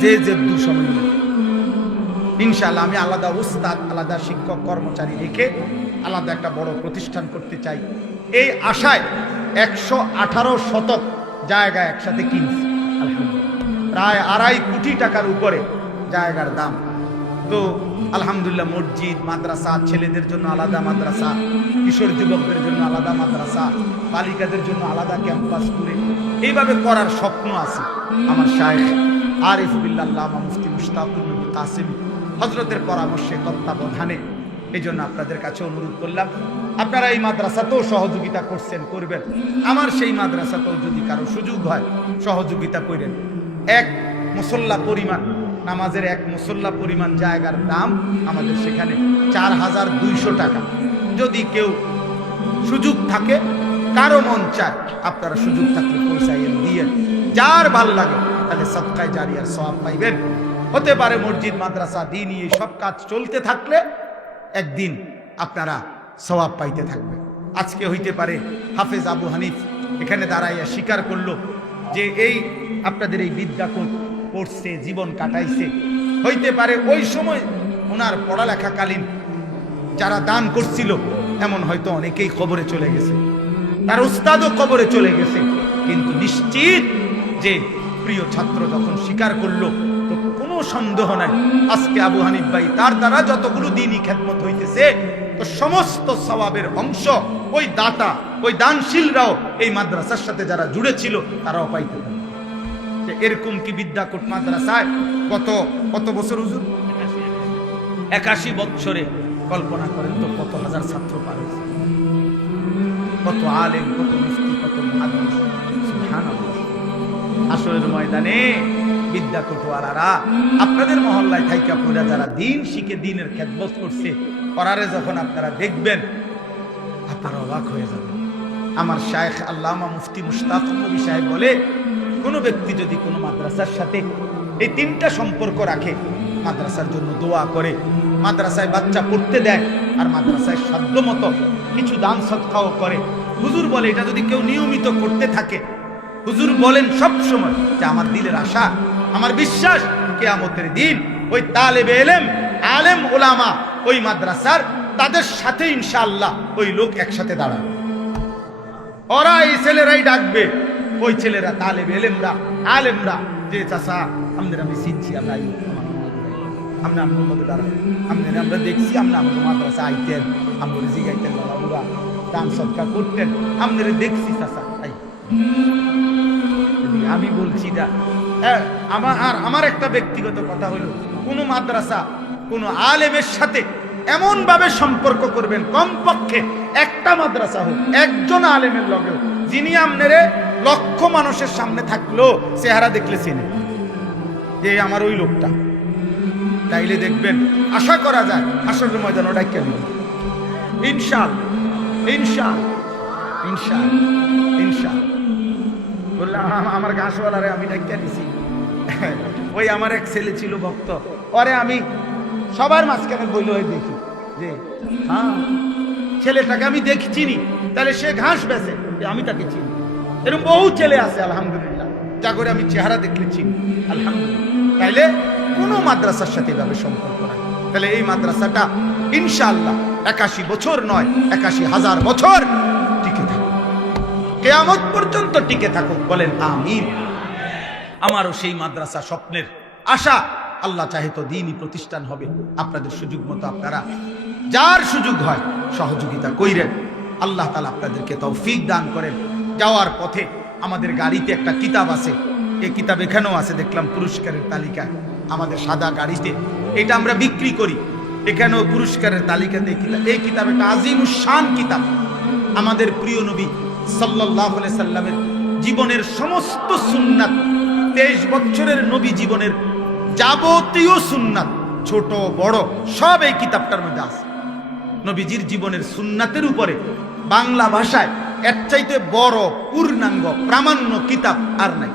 যে দূর সময় নেই। ইনশাআল্লাহ আমি আলাদা উস্তাদ, আলাদা শিক্ষক কর্মচারী রেখে আলাদা একটা বড় প্রতিষ্ঠান করতে চাই। এই আশায় 118 শতক জায়গা একসাথে কিনছি, আলহামদুলিল্লাহ প্রায় 2.5 কোটি টাকার উপরে জায়গার দাম। তো আলহামদুলিল্লাহ মসজিদ, মাদ্রাসা, ছেলেদের জন্য আলাদা মাদ্রাসা, কিশোর যুবকদের জন্য আলাদা মাদ্রাসা, বালিকাদের জন্য আলাদা ক্যাম্পাস করে এইভাবে করার স্বপ্ন আছে। আমার শায়েখ আরিফ বিল্লাহ আল্লামা মুফতি মুশতাকুর নবী কাসেমী হযরতের পরামর্শে, তত্ত্বাবধানে। এই জন্য আপনাদের কাছে অনুরোধ করলাম, আপনারা এই মাদ্রাসাতেও সহযোগিতা করছেন, করবেন। আমার সেই মাদ্রাসাতেও যদি কারো সুযোগ হয় সহযোগিতা করেন। 1 মুসল্লা পরিমাণ, নামাজের 1 মুসল্লা পরিমাণ জায়গার দাম আমাদের সেখানে 4200 টাকা। যদি কেউ সুযোগ থাকে, কারো মন চায়, আপনারা সুযোগ থাকলে পৌঁছাইয়েন, দিয়েন, যার ভাল লাগে, তাহলে সদকায়ে জারিয়ার সওয়াব পাইবেন। হতে পারে মসজিদ, মাদ্রাসা, দ্বীনি এই সব কাজ চলতে থাকলে একদিন আপনারা সওয়াব পাইতে থাকবে। আজকে হইতে পারে হাফেজ আবু হানিফ এখানে দাঁড়াইয়া স্বীকার করলো যে এই আপনাদের এই বিদ্যা পড়ছে, জীবন কাটাইছে। হইতে পারে ওই সময় ওনার পড়ালেখাকালীন যারা দান করছিল, এমন হয়তো অনেকেই খবরে চলে গেছে। তার উস্তাদও কবরে চলে গেছে, কিন্তু নিশ্চিত যে প্রিয় ছাত্র যখন স্বীকার করলো, তো কোনো সন্দেহ নাই আজকে আবু হানিফ ভাই তার দ্বারা যতগুলো দিনই খেদমত হইতেছে, তো সমস্ত সওয়াবের অংশ ওই দাতা, ওই দানশীলরাও এই মাদ্রাসার সাথে যারা জুড়ে ছিল তারাও পাইতে পারে। এরকম কি বিদ্যাকোট মাদ্রাসায় কত বছর হুজুর? 81 বছরে কল্পনা করেন তো কত হাজার ছাত্র পার হয়েছে, কত আলেম, কত মুফতি, কত মুহাদ্দিস। সুবহানাল্লাহ। আসরের ময়দানে বিদ্যাকোটওয়ালারা আপনাদের মহল্লায় থাইকা পুরা যারা দিন শিখে দিনের খেদমত করছে, পরারে যখন আপনারা দেখবেন আপনারা অবাক হয়ে যাবেন। আমার শায়েখ আল্লামা মুফতি মুশতাকুর নবী সাহেব বলে, কোনো ব্যক্তি যদি কোনো মাদ্রাসার সাথে এই 3টা সম্পর্ক রাখে, মাদ্রাসার জন্য দোয়া করে, মাদ্রাসায় বাচ্চা পড়তে দেয়, আর মাদ্রাসায় সাধ্যমতো কিছু দান সদকাও করে, হুজুর বলে এটা যদি কেউ নিয়মিত করতে থাকে, হুজুর বলেন সব সময় যে আমার দিলের আশা, আমার বিশ্বাস কিয়ামতের দিন ওই তালেবে ইলম, আলেম, উলামা ওই মাদ্রাসার তাদের সাথে ইনশাআল্লাহ ওই লোক একসাথে দাঁড়াবে। ওরা এই ছেলেরাই ডাকবে, ওই ছেলেরা তালেবে ইলমরা, আলেমরা, যে চাচা আমাদের আমি চিনছি, আমরা আমরা মধ্যে দাঁড়াবো, আমরা দেখছি আমরা মাদ্রাসা আইতেন, আমরা জিগাইতেন, বাবুরা দান সদকা করতেন, আমরা দেখছি চাচা। আমি বলছি না, আমার একটা ব্যক্তিগত কথা হলো, কোন মাদ্রাসা কোন আলেমের সাথে এমন ভাবে সম্পর্ক করবেন, কমপক্ষে একটা মাদ্রাসা হোক, একজন আলেমের লগেও, যিনি আপনারে লক্ষ মানুষের সামনে থাকলো চেহারা দেখলে চিনে যে আমার ওই লোকটা, তাইলে দেখবেন আশা করা যায় হাসরের ময়দান ওটাই কেন। ইনশাআল্লাহ ইনশাআল্লাহ ইনশাআল্লাহ ইনশাআল্লাহ বললাম আমার ঘাসওয়ালারে আমি ডাক্তার দিছি। ওই আমার এক ছেলে ছিল ভক্ত, ওরে আমি সবার মাঝখানে বইল হয়ে দেখি যে হ্যাঁ ছেলেটাকে আমি দেখি চিনি, তাহলে সে ঘাস বেচে, আমি তাকে চিনি। এরকম বহু ছেলে আছে আলহামদুলিল্লাহ, যা করে আমি চেহারা দেখলে চিনি আলহামদুলিল্লাহ। তাইলে কোনো মাদ্রাসার সাথে এভাবে সম্পর্ক রাখে, তাহলে এই মাদ্রাসাটা ইনশাআল্লাহ 81 বছর নয় 81,000 বছর টিকে থাকুক, কিয়ামত পর্যন্ত টিকে থাকুক, বলেন আমিন। আমারও সেই মাদ্রাসা স্বপ্নের আশা, আল্লাহ চাহে তো দ্বীনি প্রতিষ্ঠান হবে। আপনাদের সুযোগ মতো আপনারা যার সুযোগ হয় সহযোগিতা কইরেন, আল্লাহ তাআলা আপনাদেরকে তৌফিক দান করেন। যাওয়ার পথে আমাদের গাড়িতে একটা কিতাব আছে, এই কিতাব এখানেও আছে, দেখলাম পুরস্কারের তালিকা আমাদের সাদা গাড়িতে, এটা আমরা বিক্রি করি, এখানেও পুরস্কারের তালিকাতে এই কিতাব একটা আজিমুস শান কিতাব। আমাদের প্রিয় নবী সাল্লাল্লাহু আলাইহি সাল্লামের জীবনের সমস্ত সুন্নাত, 23 বছরের নবী জীবনের যাবতীয় সুন্নাত, ছোট বড় সব এই কিতাবটার মধ্যে আছে। নবীজির জীবনের সুন্নাতের উপরে বাংলা ভাষায় এর চাইতে বড় পূর্ণাঙ্গ প্রামাণ্য কিতাব আর নাই।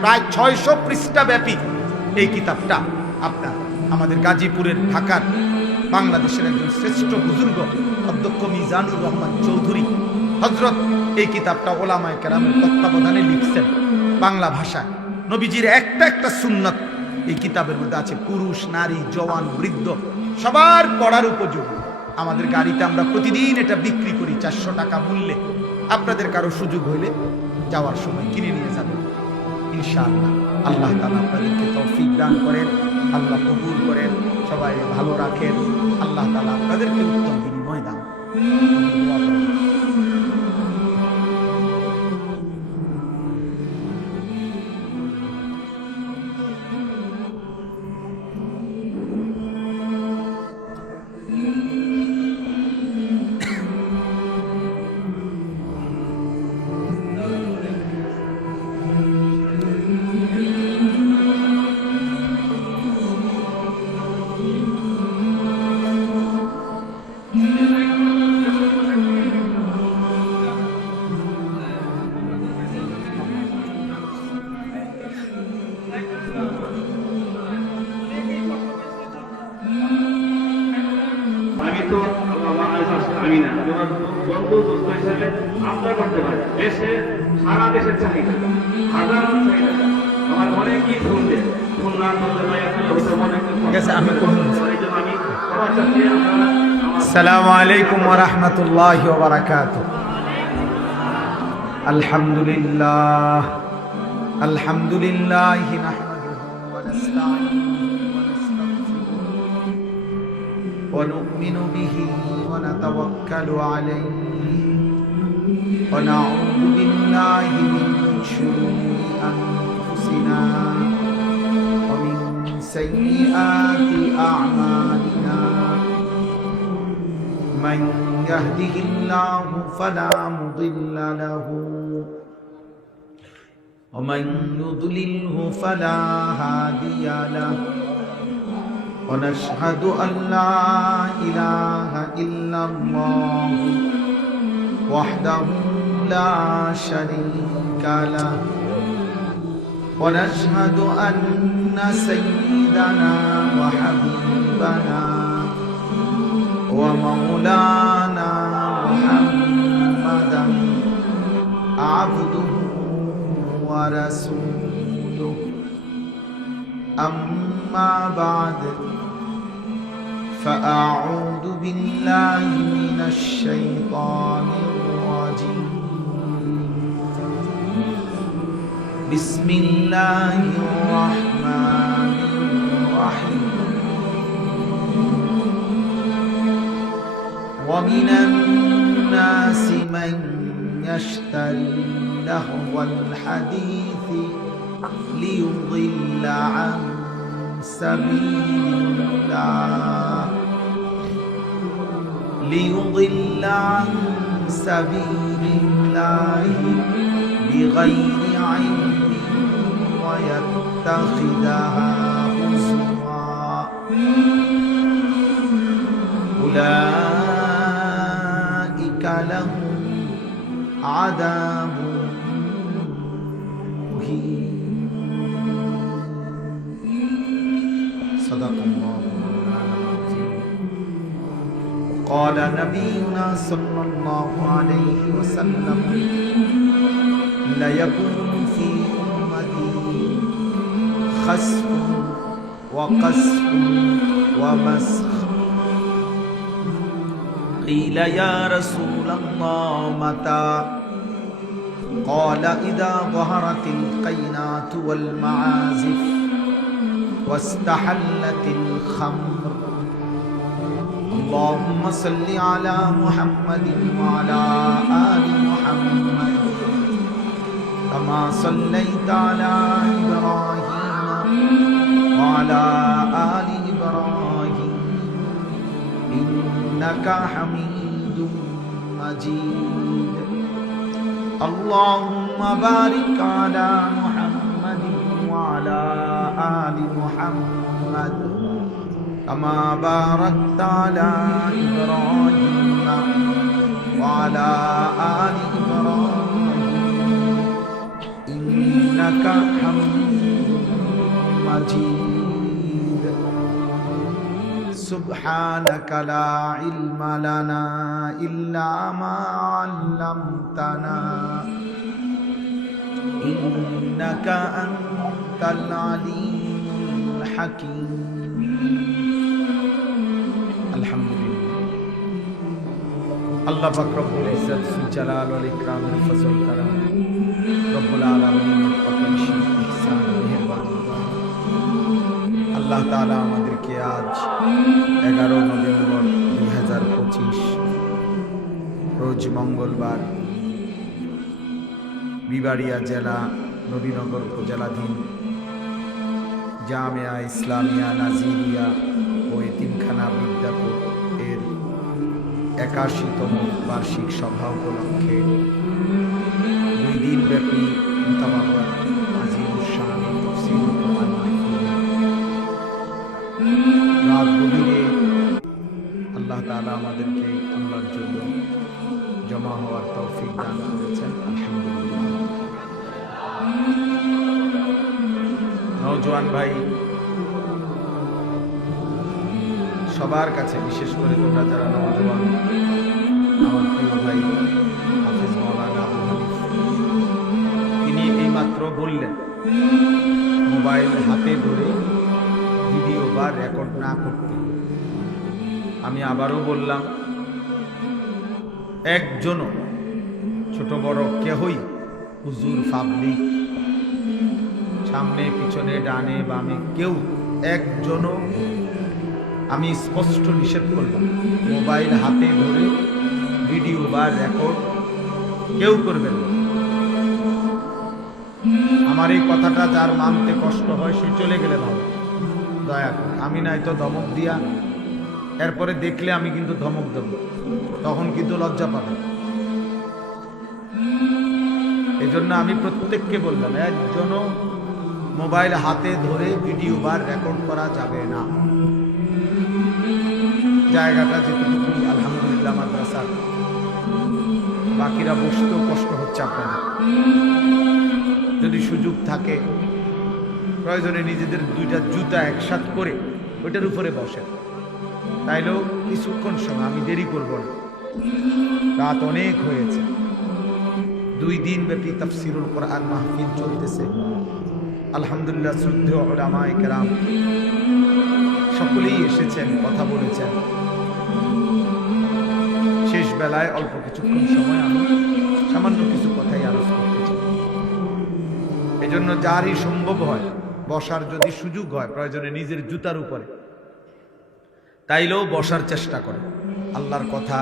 প্রায় 600 পৃষ্ঠা ব্যাপী এই কিতাবটা আপনার আমাদের গাজীপুরের ঢাকার বাংলাদেশের একজন শ্রেষ্ঠ বুজুর্গ অধ্যক্ষ মিজানুর রহমান চৌধুরী হযরত এই কিতাবটা ওলামায়ে কেরামের তত্ত্বাবধানে লিখছেন বাংলা ভাষায়। নবীজির একটা একটা সুন্নাত এই কিতাবের মধ্যে আছে, পুরুষ নারী জওয়ান বৃদ্ধ সবার পড়ার উপযোগী। আমাদের গাড়িতে আমরা প্রতিদিন এটা বিক্রি করি 400 টাকা মূল্যে। আপনাদের কারো সুযোগ হইলে যাওয়ার সময় কিনে নিয়ে যাবেন ইনশাআল্লাহ। আল্লাহ তাআলা আপনাদেরকে তৌফিক দান করেন, আল্লাহ কবুল করেন, সবাই ভালো রাখেন, আল্লাহ তাআলা আপনাদেরকে উত্তম বিনিময় দান। আমি না তোমার বন্ধু দোস্ত হিসেবে আপনার করতে পারি। দেশে সারা দেশের চাহিদা, হাজার চাহিদা, আমার মনে কি শুনতে ফোন না করতে পারি মনে আসসালামু আলাইকুম ওয়া রাহমাতুল্লাহি ওয়া বারাকাতুহু। আলহামদুলিল্লাহ আলহামদুলিল্লাহ নাহমাদুহু ওয়া নাস্তাঈনুহু ওয়া নাস্তাগফিরুহু ওয়া নু'মিনু বিহি ওয়া নাতাওয়াক্কালু আলাইহি ওয়া নাউযু বিল্লাহি মিন শুরুরি আনফুসিনা ওয়া মিন সাইয়্যাতি আ'মালিনা من يهده الله فلا مضل له ومن يضلله فلا هادي له ونشهد أن لا إله إلا الله وحده لا شريك له ونشهد أن سيدنا وحبيبنا ومولانا محمدا عبده ورسوله أما بعد فأعوذ بالله من الشيطان الرجيم بسم الله الرحمن الرحيم ومن الناس من يشتري لهو الحديث ليضل عن سبيل الله بغير علم ويتخذها هزوا أولئك لهم عذاب مهين صدق الله العظيم. قال نبينا صلى الله عليه وسلم ليكون في أمتي خسف وقسف ومسخ. قيل يا رسول الله متى؟ قال إذا ظهرت القينات والمعازف واستحلت الخمر. اللهم صل على محمد وعلى آل محمد كما صليت على إبراهيم وعلى آل إبراهيم إنك حميد مجيد. اللهم بارك على محمد وعلى آل محمد كما باركت على إبراهيم وعلى آل إبراهيم إنك حميد مجيد. سبحانك لا علم لنا إلا ما علمتنا إنك أنت العليم الحكيم. আলহামদুলিল্লাহ। আল্লাহ পাক রব্বুল ইজ্জত ফিল জালাল ওয়াল ইকরাম এর ফজল করম রব্বুল আলামিনের অপরিসীম ইহসান মেহেরবানি। আল্লাহ তাআলা আমাদেরকে আজ 11 নভেম্বর 2025 রোজ মঙ্গলবার বিবাড়িয়া জেলা নবীনগর উপজেলাধীন জামিয়া ইসলামিয়া নাজিরিয়া ও এতিমখানা বিদ্যাপীঠ এর 81তম বার্ষিক সভা উপলক্ষে 2 দিনব্যাপী মুতাবারক আজিমুশ শান তাফসীর কোরআন রাত গভীরে আল্লাহ তাআলা আমাদেরকে আল্লাহর জন্য জমা হওয়ার তৌফিক দান করেছেন। আলহামদুলিল্লাহ। নওজোয়ান ভাই সবার কাছে, বিশেষ করে তোমরা যারা নওজোয়ান, আমার প্রিয় ভাই হাফেজ মাওলানা আবু হানিফ, তিনি এইমাত্র বললেন মোবাইল হাতে ধরে ভিডিও বা রেকর্ড না করতে। আমি আবারও বললাম, একজনও ছোট বড় কেহই হুজুর, পাবলিক, সামনে পিছনে ডানে বামে কেউ একজনও, আমি স্পষ্ট নিষেধ করলাম, মোবাইল হাতে ধরে ভিডিও বা রেকর্ড কেউ করবেন না। আমার এই কথাটা যার মানতে কষ্ট হয় সে চলে গেলে ভালো, দয়া করে। আমি নাই তো ধমক দিয়া এরপরে দেখলে আমি কিন্তু ধমক দেব, তখন কিন্তু লজ্জা পাবে। এই জন্য আমি প্রত্যেককে বললাম, একজনও মোবাইল হাতে ধরে ভিডিও বা রেকর্ড করা যাবে না। জায়গাটা যেটুকু আলহামদুলিল্লাহ মাদ্রাসার, বাকিরা বসতেও কষ্ট হচ্ছে আপনাদের। যদি সুযোগ থাকে প্রয়োজনে নিজেদের দুইটা জুতা একসাথ করে ওইটার উপরে বসেন, তাইলেও কিছুক্ষণ সময়, আমি দেরি করব না, রাত অনেক হয়েছে। 2 দিন ব্যাপী তাফসিরুল কোরআন মাহফিল চলতেছে। আলহামদুলিল্লাহ, শ্রদ্ধেয় উলামায়ে কেরাম সকলেই এসেছেন, কথা বলেছেন। শেষ বেলায় অল্প কিছুক্ষণ সময় আমি সামান্য কিছু কথাই আলোচ করতে চাই। এজন্য যারই সম্ভব হয় বসার যদি সুযোগ হয়, প্রয়োজনে নিজের জুতার উপরে, তাইলেও বসার চেষ্টা করে। আল্লাহর কথা,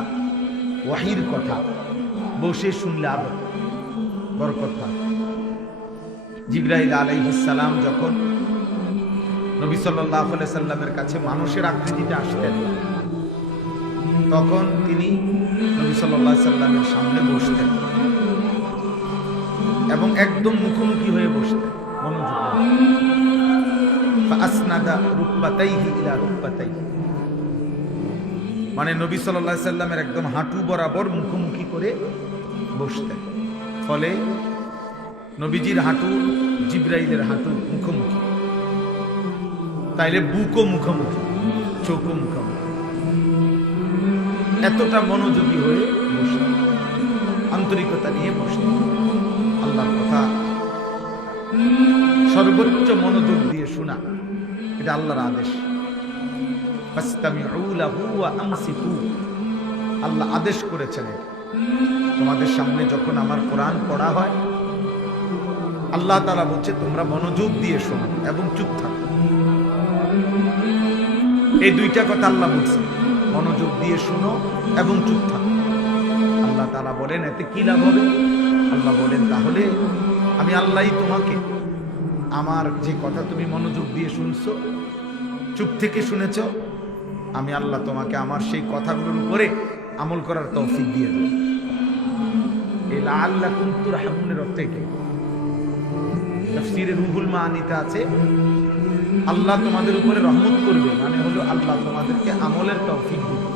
ওয়াহির কথা বসে শুনলে আবার বরকত হয়। জিবরাইল আলাইহিস সালাম যখন নবী সাল্লাল্লাহু আলাইহি সাল্লামের কাছে মানুষের আকৃতিতে আসতেন, তখন তিনি নবী সাল্লাল্লাহু আলাইহি সাল্লামের সামনে বসতেন এবং একদম মুখোমুখি হয়ে বসতেন, মনোযোগ ফাসনাদা রুকবাতাইহি ইলা রুকবাতাইহি, মানে নবী সাল্লাল্লাহু আলাইহি সাল্লামের একদম হাঁটু বরাবর মুখোমুখি করে বসতেন। ফলে নবীজির হাঁটু জিবরাইলের হাঁটু মুখোমুখি, তাইলে বুকও মুখোমুখি, চোখও মুখোমুখি। এতটা মনোযোগী হয়ে বসতেন, আন্তরিকতা নিয়ে বসতেন। আল্লাহর কথা সর্বোচ্চ মনোযোগ দিয়ে শোনা, এটা আল্লাহর আদেশ। ফাসতামিউ লাহু ওয়া আমসিকু, আল্লাহ আদেশ করেছেন। তোমাদের সামনে যখন আমার কোরআন পড়া হয়, আল্লাহ তাআলা বলছে তোমরা মনোযোগ দিয়ে শোনো এবং চুপ থাকো। এই দুইটা কথা আল্লাহ বলছে, মনোযোগ দিয়ে শোনো এবং চুপ থাকো। আল্লাহ তাআলা বলেন এতে কি লাভ হবে? আল্লাহ বলেন তাহলে আমি আল্লাহই তোমাকে আমার যে কথা তুমি মনোযোগ দিয়ে শুনছো, চুপ থেকে শুনেছো, আমি আল্লাহ তোমাকে আমার সেই কথাগুলোর উপরে আমল করার তৌফিক দিয়ে দেব। এই লাআল্লাকুম তুরহামুনের অর্থ কি? তাফসীরে রুহুল মাআনিতে আছে আল্লাহ তোমাদের উপরে রহমত করবে, মানে হলো আল্লাহ তোমাদেরকে আমলের তৌফিক দিবে।